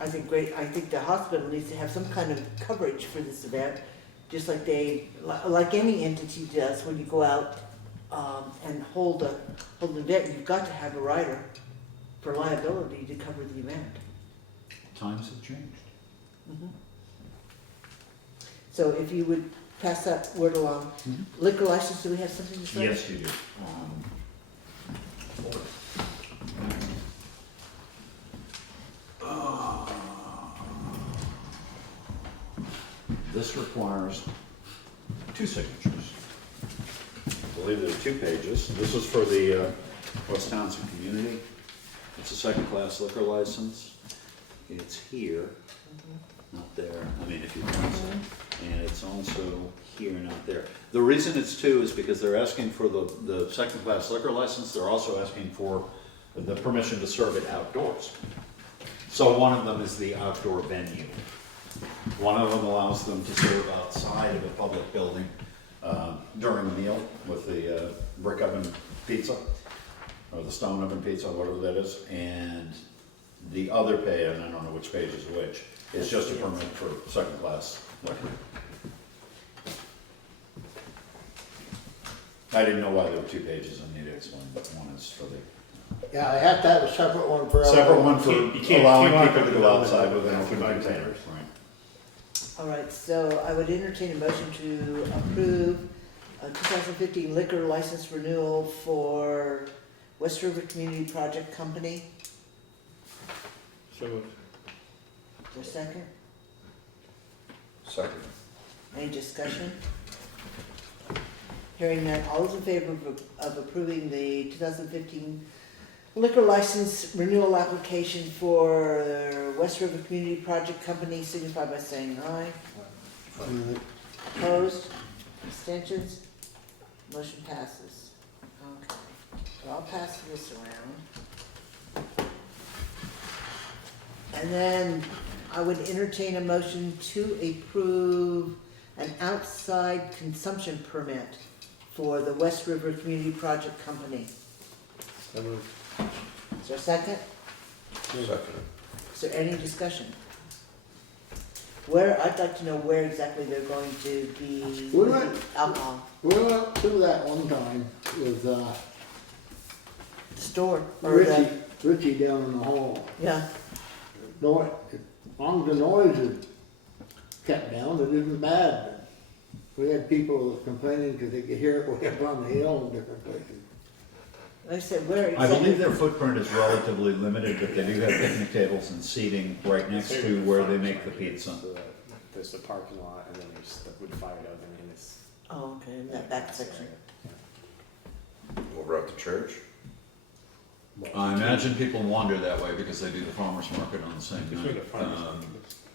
I think the hospital needs to have some kind of coverage for this event, just like like any entity does when you go out and hold an event. You've got to have a rider for liability to cover the event. Times have changed. So if you would pass that word along. Liquor license, do we have something to say? Yes, you do. This requires 2 signatures. I believe there are 2 pages. This is for the West Townsend community. It's a second-class liquor license. It's here, not there. I mean, if you want to. And it's also here, not there. The reason it's 2 is because they're asking for the second-class liquor license. They're also asking for the permission to serve it outdoors. So one of them is the outdoor venue. One of them allows them to serve outside of a public building during the meal with the brick oven pizza, or the stone oven pizza, whatever that is. And the other page, and I don't know which page is which, is just a permit for second class liquor. I didn't know why there were 2 pages, I need to explain, but one is for the, Yeah, I have to have a separate one for. separate one for You can't- allowing you can't people to put go it on outside the- with an open confined container. centers. Right. All right, so I would entertain a motion to approve a 2015 liquor license renewal for West River Community Project Company. So moved. For a second, Second. any discussion? Hearing none, all those in favor of approving the 2015 liquor license renewal application for West River Community Project Company signify by saying aye. Opposed? Abstentions? Motion passes. Okay, so I'll pass this around. And then I would entertain a motion to approve an outside consumption permit for the West River Community Project Company. So moved. Is there a second? Second. Is there any discussion? Where, I'd like to know where exactly they're going to be We went- alcohol. We went through that one time with, The store, or Richie down in the hall. yeah, No, as long as the noise is kept down, it isn't bad. We had people complaining because they could hear it way up on the hill and different places. like I said, where I exactly? believe their footprint is relatively limited, but they do have picnic tables and seating right next to where they make the pizza. There's the parking lot, and then there's the wood fired oven, and it's. Oh, okay, in that back section. Over at the church. I imagine people wander that way because they do the farmer's market on the same Between night. the farmers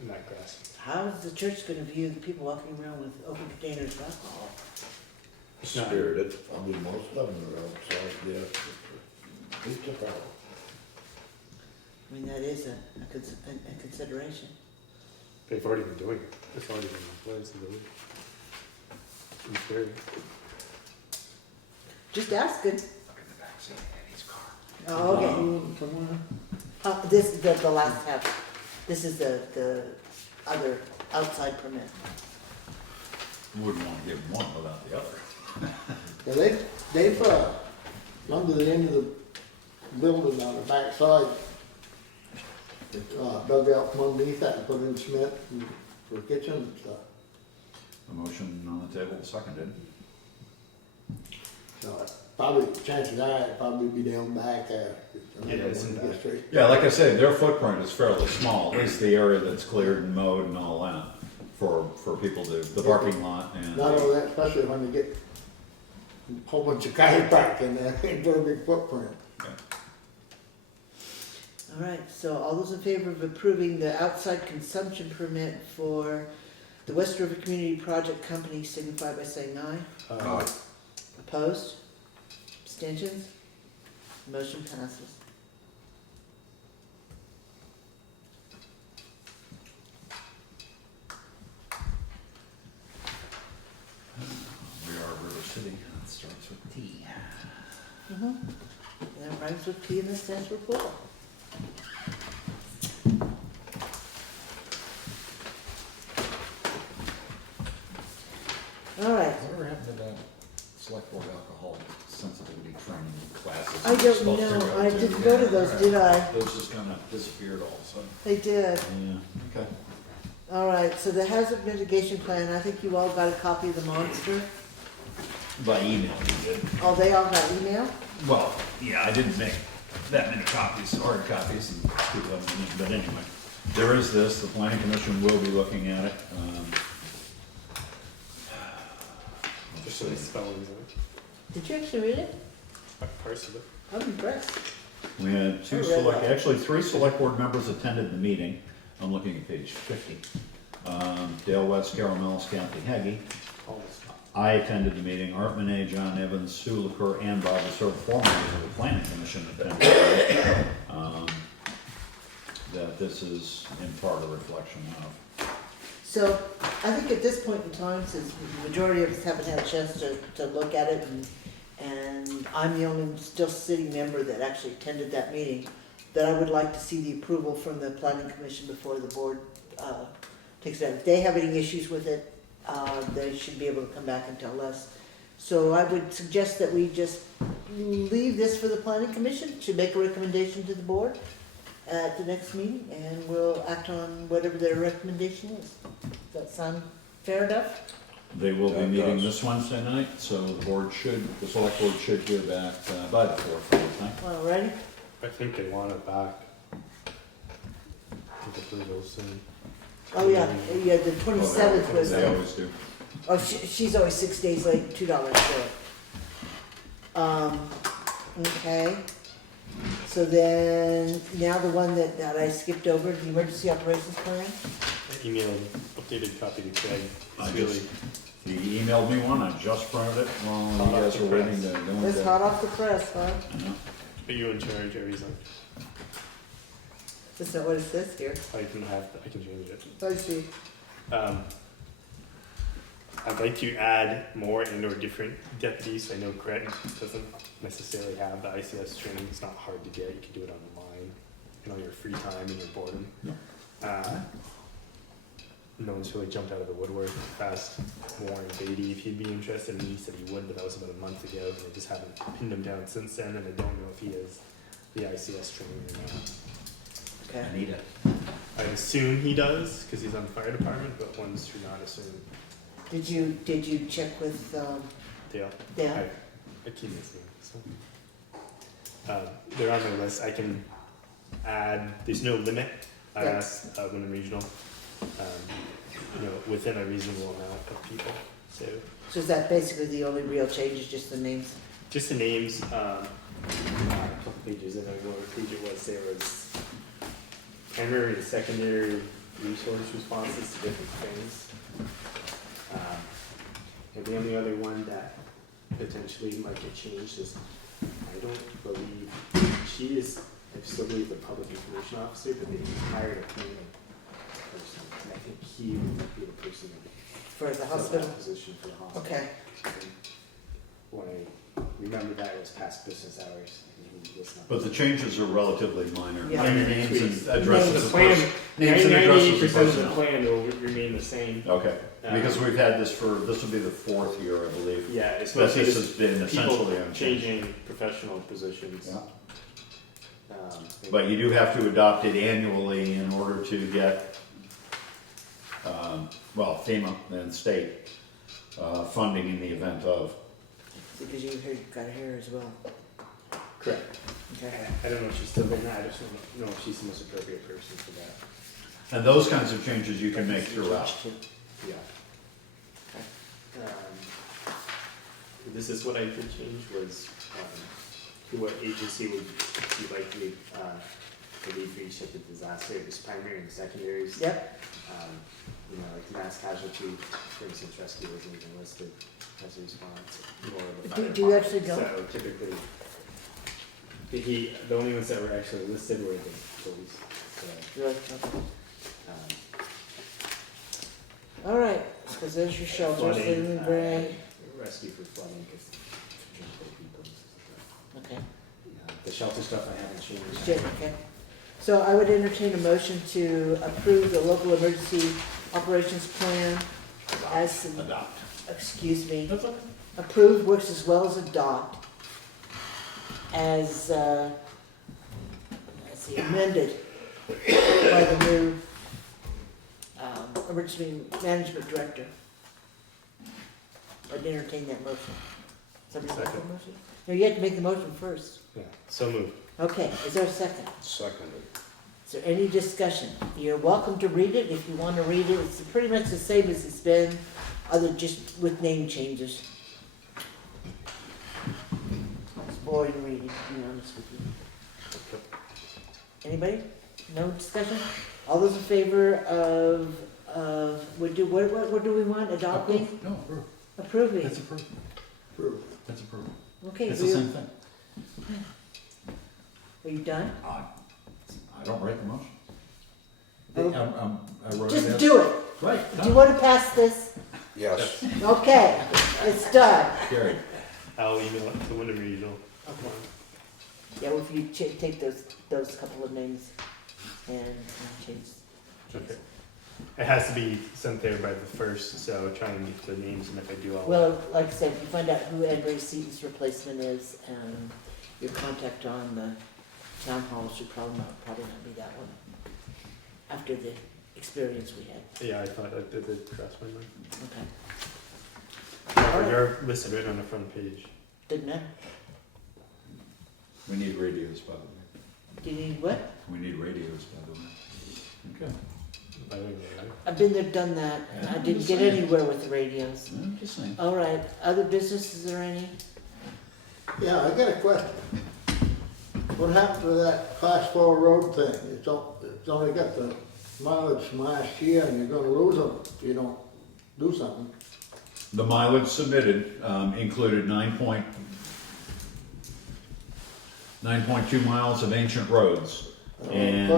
and that grass. How is the church gonna view the people walking around with open containers of alcohol? It's not- Spirited. I mean, most of them are outside there. Pizza parlor. I mean, that is a consideration. They've already been doing it. It's already been in place to do it. In theory. Just asking. Look at the back seat of Eddie's car. Oh, okay. Somewhere. This is the last half. This is the other outside permit. Wouldn't want to give one without the other. Yeah, they've, under the end of the building on the back side, dug out from underneath that and put in cement for kitchen and stuff. A motion on the table, seconded. So probably, chances are it'd probably be down back there. Yeah, it's in the back. Yeah, like I said, their footprint is fairly small, at least the area that's cleared and mowed and all that, for people to, the parking lot and. Not only that, especially when they get a whole bunch of cars parked in there, it's a big footprint. Okay. All right, so all those in favor of approving the outside consumption permit for the West River Community Project Company signify by saying aye. Aye. Opposed? Abstentions? Motion passes. We are River City, it starts with T. Mm-hmm. And that rhymes with P and that stands for pool. All right, Whatever happened to that select board alcohol sensitivity training classes? I we're don't supposed to know, go I to? didn't go to those, did I? Those just kind of disappeared all of a sudden. They did. Yeah, okay. All right, so the hazard mitigation plan, I think you all got a copy of the monster. By email you did. Oh, they all got email? Well, yeah, I didn't make that many copies, hard copies, and people haven't used, but anyway. There is this, the planning commission will be looking at it. Just so the spellings of it. Did you actually read it? Personally. I'm impressed. We had I read that. actually 3 select board members attended the meeting. I'm looking at page 50. Dale West, Carol Mills, Kathy Haggy. Almost. I attended the meeting, Art Monet, John Evans, Sue LaCour, and Bob Lasser, former member of the planning commission, attended the meeting. That this is in part a reflection of. So I think at this point in time, since the majority of us haven't had a chance to look at it, and I'm the only still sitting member that actually attended that meeting, that I would like to see the approval from the planning commission before the board takes it. If they have any issues with it, they should be able to come back and tell us. So I would suggest that we just leave this for the planning commission to make a recommendation to the board at the next meeting, and we'll act on whatever their recommendation is. Does that sound fair enough? They will be That meeting does. this Wednesday night, so the select board should hear back by the 4th, I think. All righty. I think they want it back. With approval soon. Oh, yeah, the 27th was, They always do. oh, she's always 6 days late, $2 for it. Okay. So then, now the one that I skipped over, the emergency operations plan? I emailed updated copy to Craig. I It's really, He emailed me one, I just printed it while you guys were waiting to go It's into. hot off the press, huh? I know. are you in charge or he's like, That's not what it says here. I can change it. I see. I'd like to add more and or different deputies. I know Craig doesn't necessarily have the ICS training. It's not hard to get. You can do it online in all your free time and your boredom. No. No one's really jumped out of the woodwork. Asked Warren Beatty if he'd be interested, and he said he would, but that was about a month ago, and I just haven't pinned him down since then, and I don't know if he has the ICS training or not. Okay. I need it. I assume he does, because he's on the fire department, but ones do not assume. Did you check with, Dale? Dan? I keep missing so. They're on the list. I can add, there's no limit. I Yeah. asked Wyndham Regional, within a reasonable amount of people. So So is that basically the only real change, is just the names? just the names, a couple pages, and I don't know what page it was. There was primary and secondary resource responses to different things. And the only other one that potentially might get changed is, I don't believe, she is, I still believe the public information officer, but they hired a cleaning person. And I think he would be the person For the that hospital? position for the hospital. Okay. And when I remember that it was past business hours, and he was not. But the changes are relatively minor. Yeah. Minor names and addresses The of plan, person- names and addresses of 98% of the personnel. plan will remain the same. Okay, because we've had this this will be the 4th year, I believe. Yeah, it's But mostly this just has been essentially people unchanged. changing professional positions. Yeah. And- But you do have to adopt it annually in order to get, FEMA and state funding in the event of. Because you've got hair as well. Correct. Okay. I don't know if she's still in that, I just don't know if she's the most appropriate person for that. And those kinds of changes you can make throughout. Yeah. This is what I did change was, what agency would you like to lead for each type of disaster? It was primary and secondaries. Yep. Like mass casualty, for instance, rescue wasn't even listed as a response. More of a Do fire you department. actually go? So typically, the only ones that were actually listed were the police. So, Really? Okay. um, All right, because there's your shelters, flooding, Living Gray. rescue for flooding, because people. Okay. The shelter stuff I haven't changed. Shit, okay. So I would entertain a motion to approve the local emergency operations plan as, Adopt. excuse me, approve works as well as adopt as, let's see, amended by the new emergency management director. I'd entertain that motion. Somebody make that motion? No, you have to make the motion first. Yeah, so moved. Okay, is there a second? Seconded. Is there any discussion? You're welcome to read it if you want to read it. It's pretty much the same as it's been, other just with name changes. It's boring reading, to be honest with you. Anybody? No discussion? All those in favor of what do we want? Adopting? No, approving. That's approved. That's approved. Okay, It's the same thing. are you done? I don't write the motion. Oh. I wrote it Just as- do it. Right, Do you want to pass this? Yes. Okay, it's done. Carried. I'll email it to the Wyndham Regional. Yeah, well, if you take those couple of names and change. Okay. It has to be sent there by the 1st, so try and get the names, and if I do, I'll. Well, like I said, if you find out who Andrea Seaton's replacement is and your contact on the town hall should probably not be that one. After the experience we had. Yeah, I thought that did cross my mind. Okay. However, you're listed right on the front page. Didn't matter. We need radios, by the way. Do you need what? We need radios, by the way. Okay. By the way, right? I've been there, done that. Yeah, I I'm didn't just get saying. anywhere with the radios. I'm just saying. All right, other businesses or any? Yeah, I got a question. What happened to that class 4 road thing? It's only got the mileage from last year and you're gonna lose them if you don't do something. The mileage submitted included 9.2 miles of ancient roads. And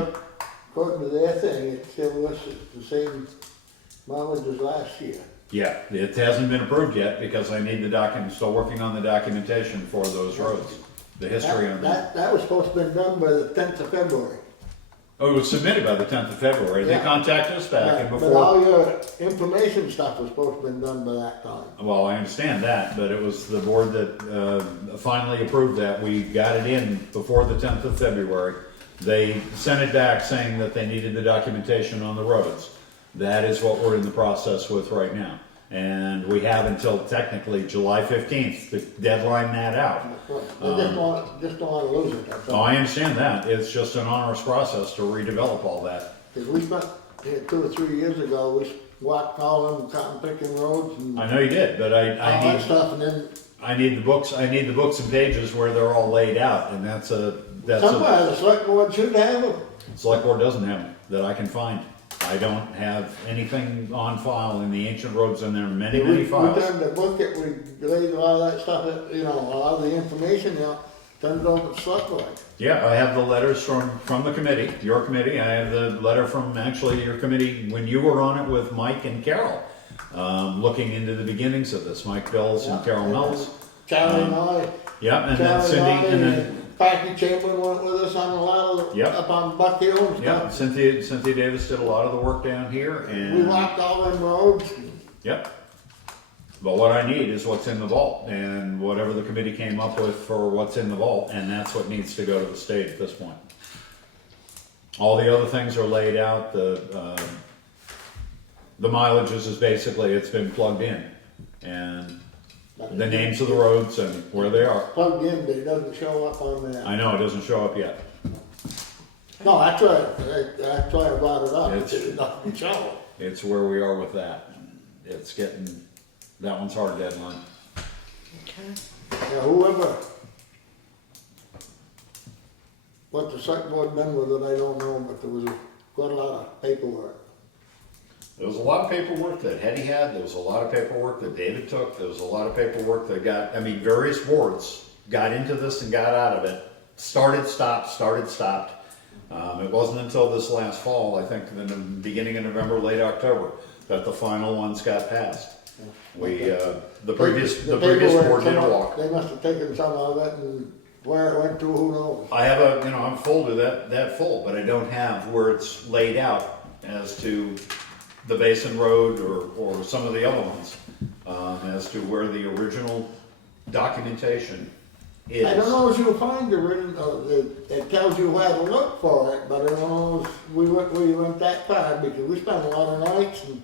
According to their thing, it still lists the same mileage as last year. yeah, it hasn't been approved yet because I need the document, still working on the documentation for those roads. The history on that. That was supposed to be done by the 10th of February. Oh, it was submitted by the 10th of February. They Yeah. contacted us back and But before. all your information stuff was supposed to be done by that time. Well, I understand that, but it was the board that finally approved that. We got it in before the 10th of February. They sent it back saying that they needed the documentation on the roads. That is what we're in the process with right now. And we have until technically July 15th to deadline that out. They just don't want to lose it, that's Oh, all. I understand that. It's just an onerous process to redevelop all that. Because we spent, here 2 or 3 years ago, we walked all them cotton picking roads and I all know you did, but that I stuff, and then need the books and pages where they're all laid out, and that's a somewhere the select board should have them. select board doesn't have them that I can find. I don't have anything on file in the ancient roads, and there are many, many We files. turned the book, we laid all that stuff, you know, all of the information out, turned it over to select board. Yeah, I have the letters from the committee, your committee. I have the letter from actually your committee when you were on it with Mike and Carol, looking into the beginnings of this, Mike Bills and Carol Knowles. Charlie and I, Yeah, and then Charlie Cindy, and I, and then, and Packy Chamberlain went with us on a lot of, Yep. up on Buck Hill and yeah, stuff. Cynthia Davis did a lot of the work down here, We and, walked all them roads. yep. But what I need is what's in the vault, and whatever the committee came up with for what's in the vault, and that's what needs to go to the state at this point. All the other things are laid out, the mileages is basically, it's been plugged in, and the names of the roads and where they are. Plugged in, but it doesn't show up on there. I know it doesn't show up yet. No, that's why I brought it up, It's- it doesn't show. It's where we are with that. It's getting, that one's our deadline. Okay. Now, whoever, what the select board done with it, I don't know, but there was quite a lot of paperwork. There was a lot of paperwork that Hetty had, there was a lot of paperwork that David took, there was a lot of paperwork that got, I mean, various boards got into this and got out of it. Started, stopped. It wasn't until this last fall, I think, in the beginning of November, late October, that the final ones got passed. We, the previous paperwork, board did a some of- walk. They must have taken some of it and where it went to, who knows? I have a, I'm a folder that full, but I don't have where it's laid out as to the Basin Road or some of the other ones, as to where the original documentation is. I don't know if you'll find the original, it tells you where to look for it, but I don't know if we went that far because we spent a lot of nights and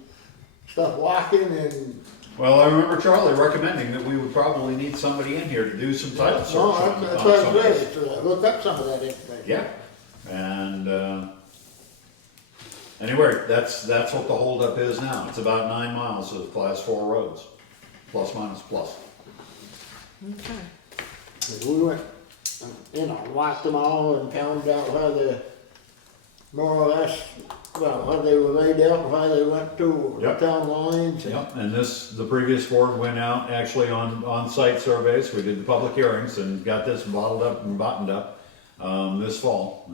stuff walking and. Well, I remember Charlie recommending that we would probably need somebody in here to do some title search. No, on that's some what of I this. said, look up some of that information. Yeah, and, anyway, that's what the holdup is now. It's about 9 miles of class 4 roads, plus minus plus. Okay. We went, walked them all and found out where more or less, well, how they were laid out, and why they went to the Yep. town lines. Yep, and the previous board went out actually on-site surveys, we did the public hearings and got this bottled up and buttoned up, this fall.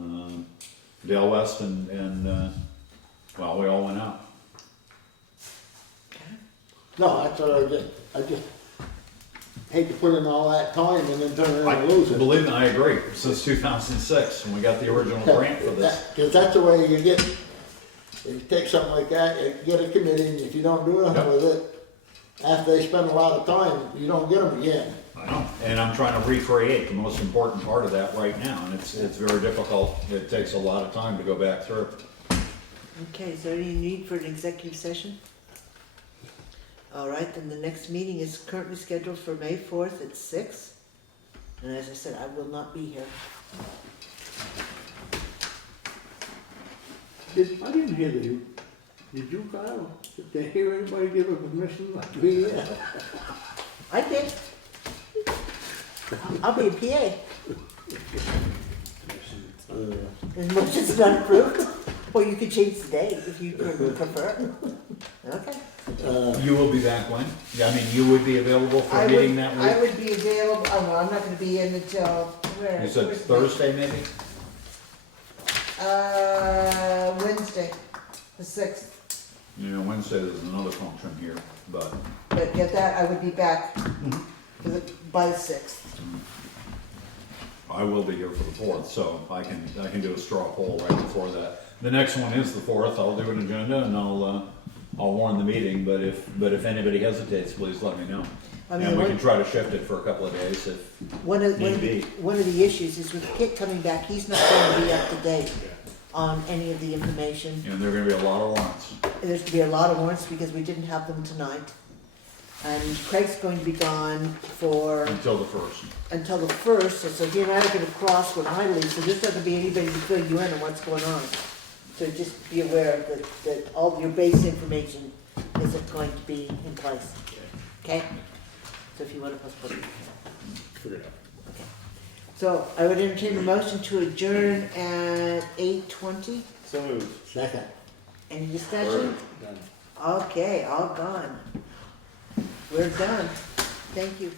Dale West and, well, we all went out. No, that's what I just hate to put in all that time and then turn around I and lose it. believe me, I agree, since 2006, when we got the original grant for this. Cause that's the way you get, you take something like that, you get a committee, and if you don't do nothing Yep. with it, after they spend a lot of time, you don't get them again. I know, and I'm trying to recreate the most important part of that right now, and it's very difficult. It takes a lot of time to go back through. Okay, is there any need for an executive session? All right, then the next meeting is currently scheduled for May 4th at 6. And as I said, I will not be here. I didn't hear you. Did you, Kyle? Did they hear anybody give a permission like we did? I did. I'll be a PA. And motion's not approved. Or you could change the date if you prefer. Okay. You will be back when? Yeah, I mean, you would be available for I a would, meeting that I week? would be available, oh, well, I'm not gonna be in until, where? You said where's Thursday maybe? Wednesday, the 6th. Wednesday there's another function here, but But get that, I would be back by the 6th. I will be here for the 4th, so I can do a straw poll right before that. The next one is the 4th, I'll do an agenda and I'll warn the meeting, but if anybody hesitates, please let me know. I mean, And we one- can try to shift it for a couple of days if need be. One of the issues is with Kit coming back, he's not going to be up to date on any of the information. And there are gonna be a lot of warrants. There's gonna be a lot of warrants because we didn't have them tonight. And Craig's going to be gone for, Until the 1st. until the 1st, so he and I are gonna cross when I leave, so there's not gonna be anybody to fill you in on what's going on. So just be aware that all your base information isn't going to be in place, okay? So if you wanna postpone it. Figure it out. Okay. So I would entertain a motion to adjourn at 8:20. So moved. Second. Any discussion? Done. Okay, all gone. We're done. Thank you.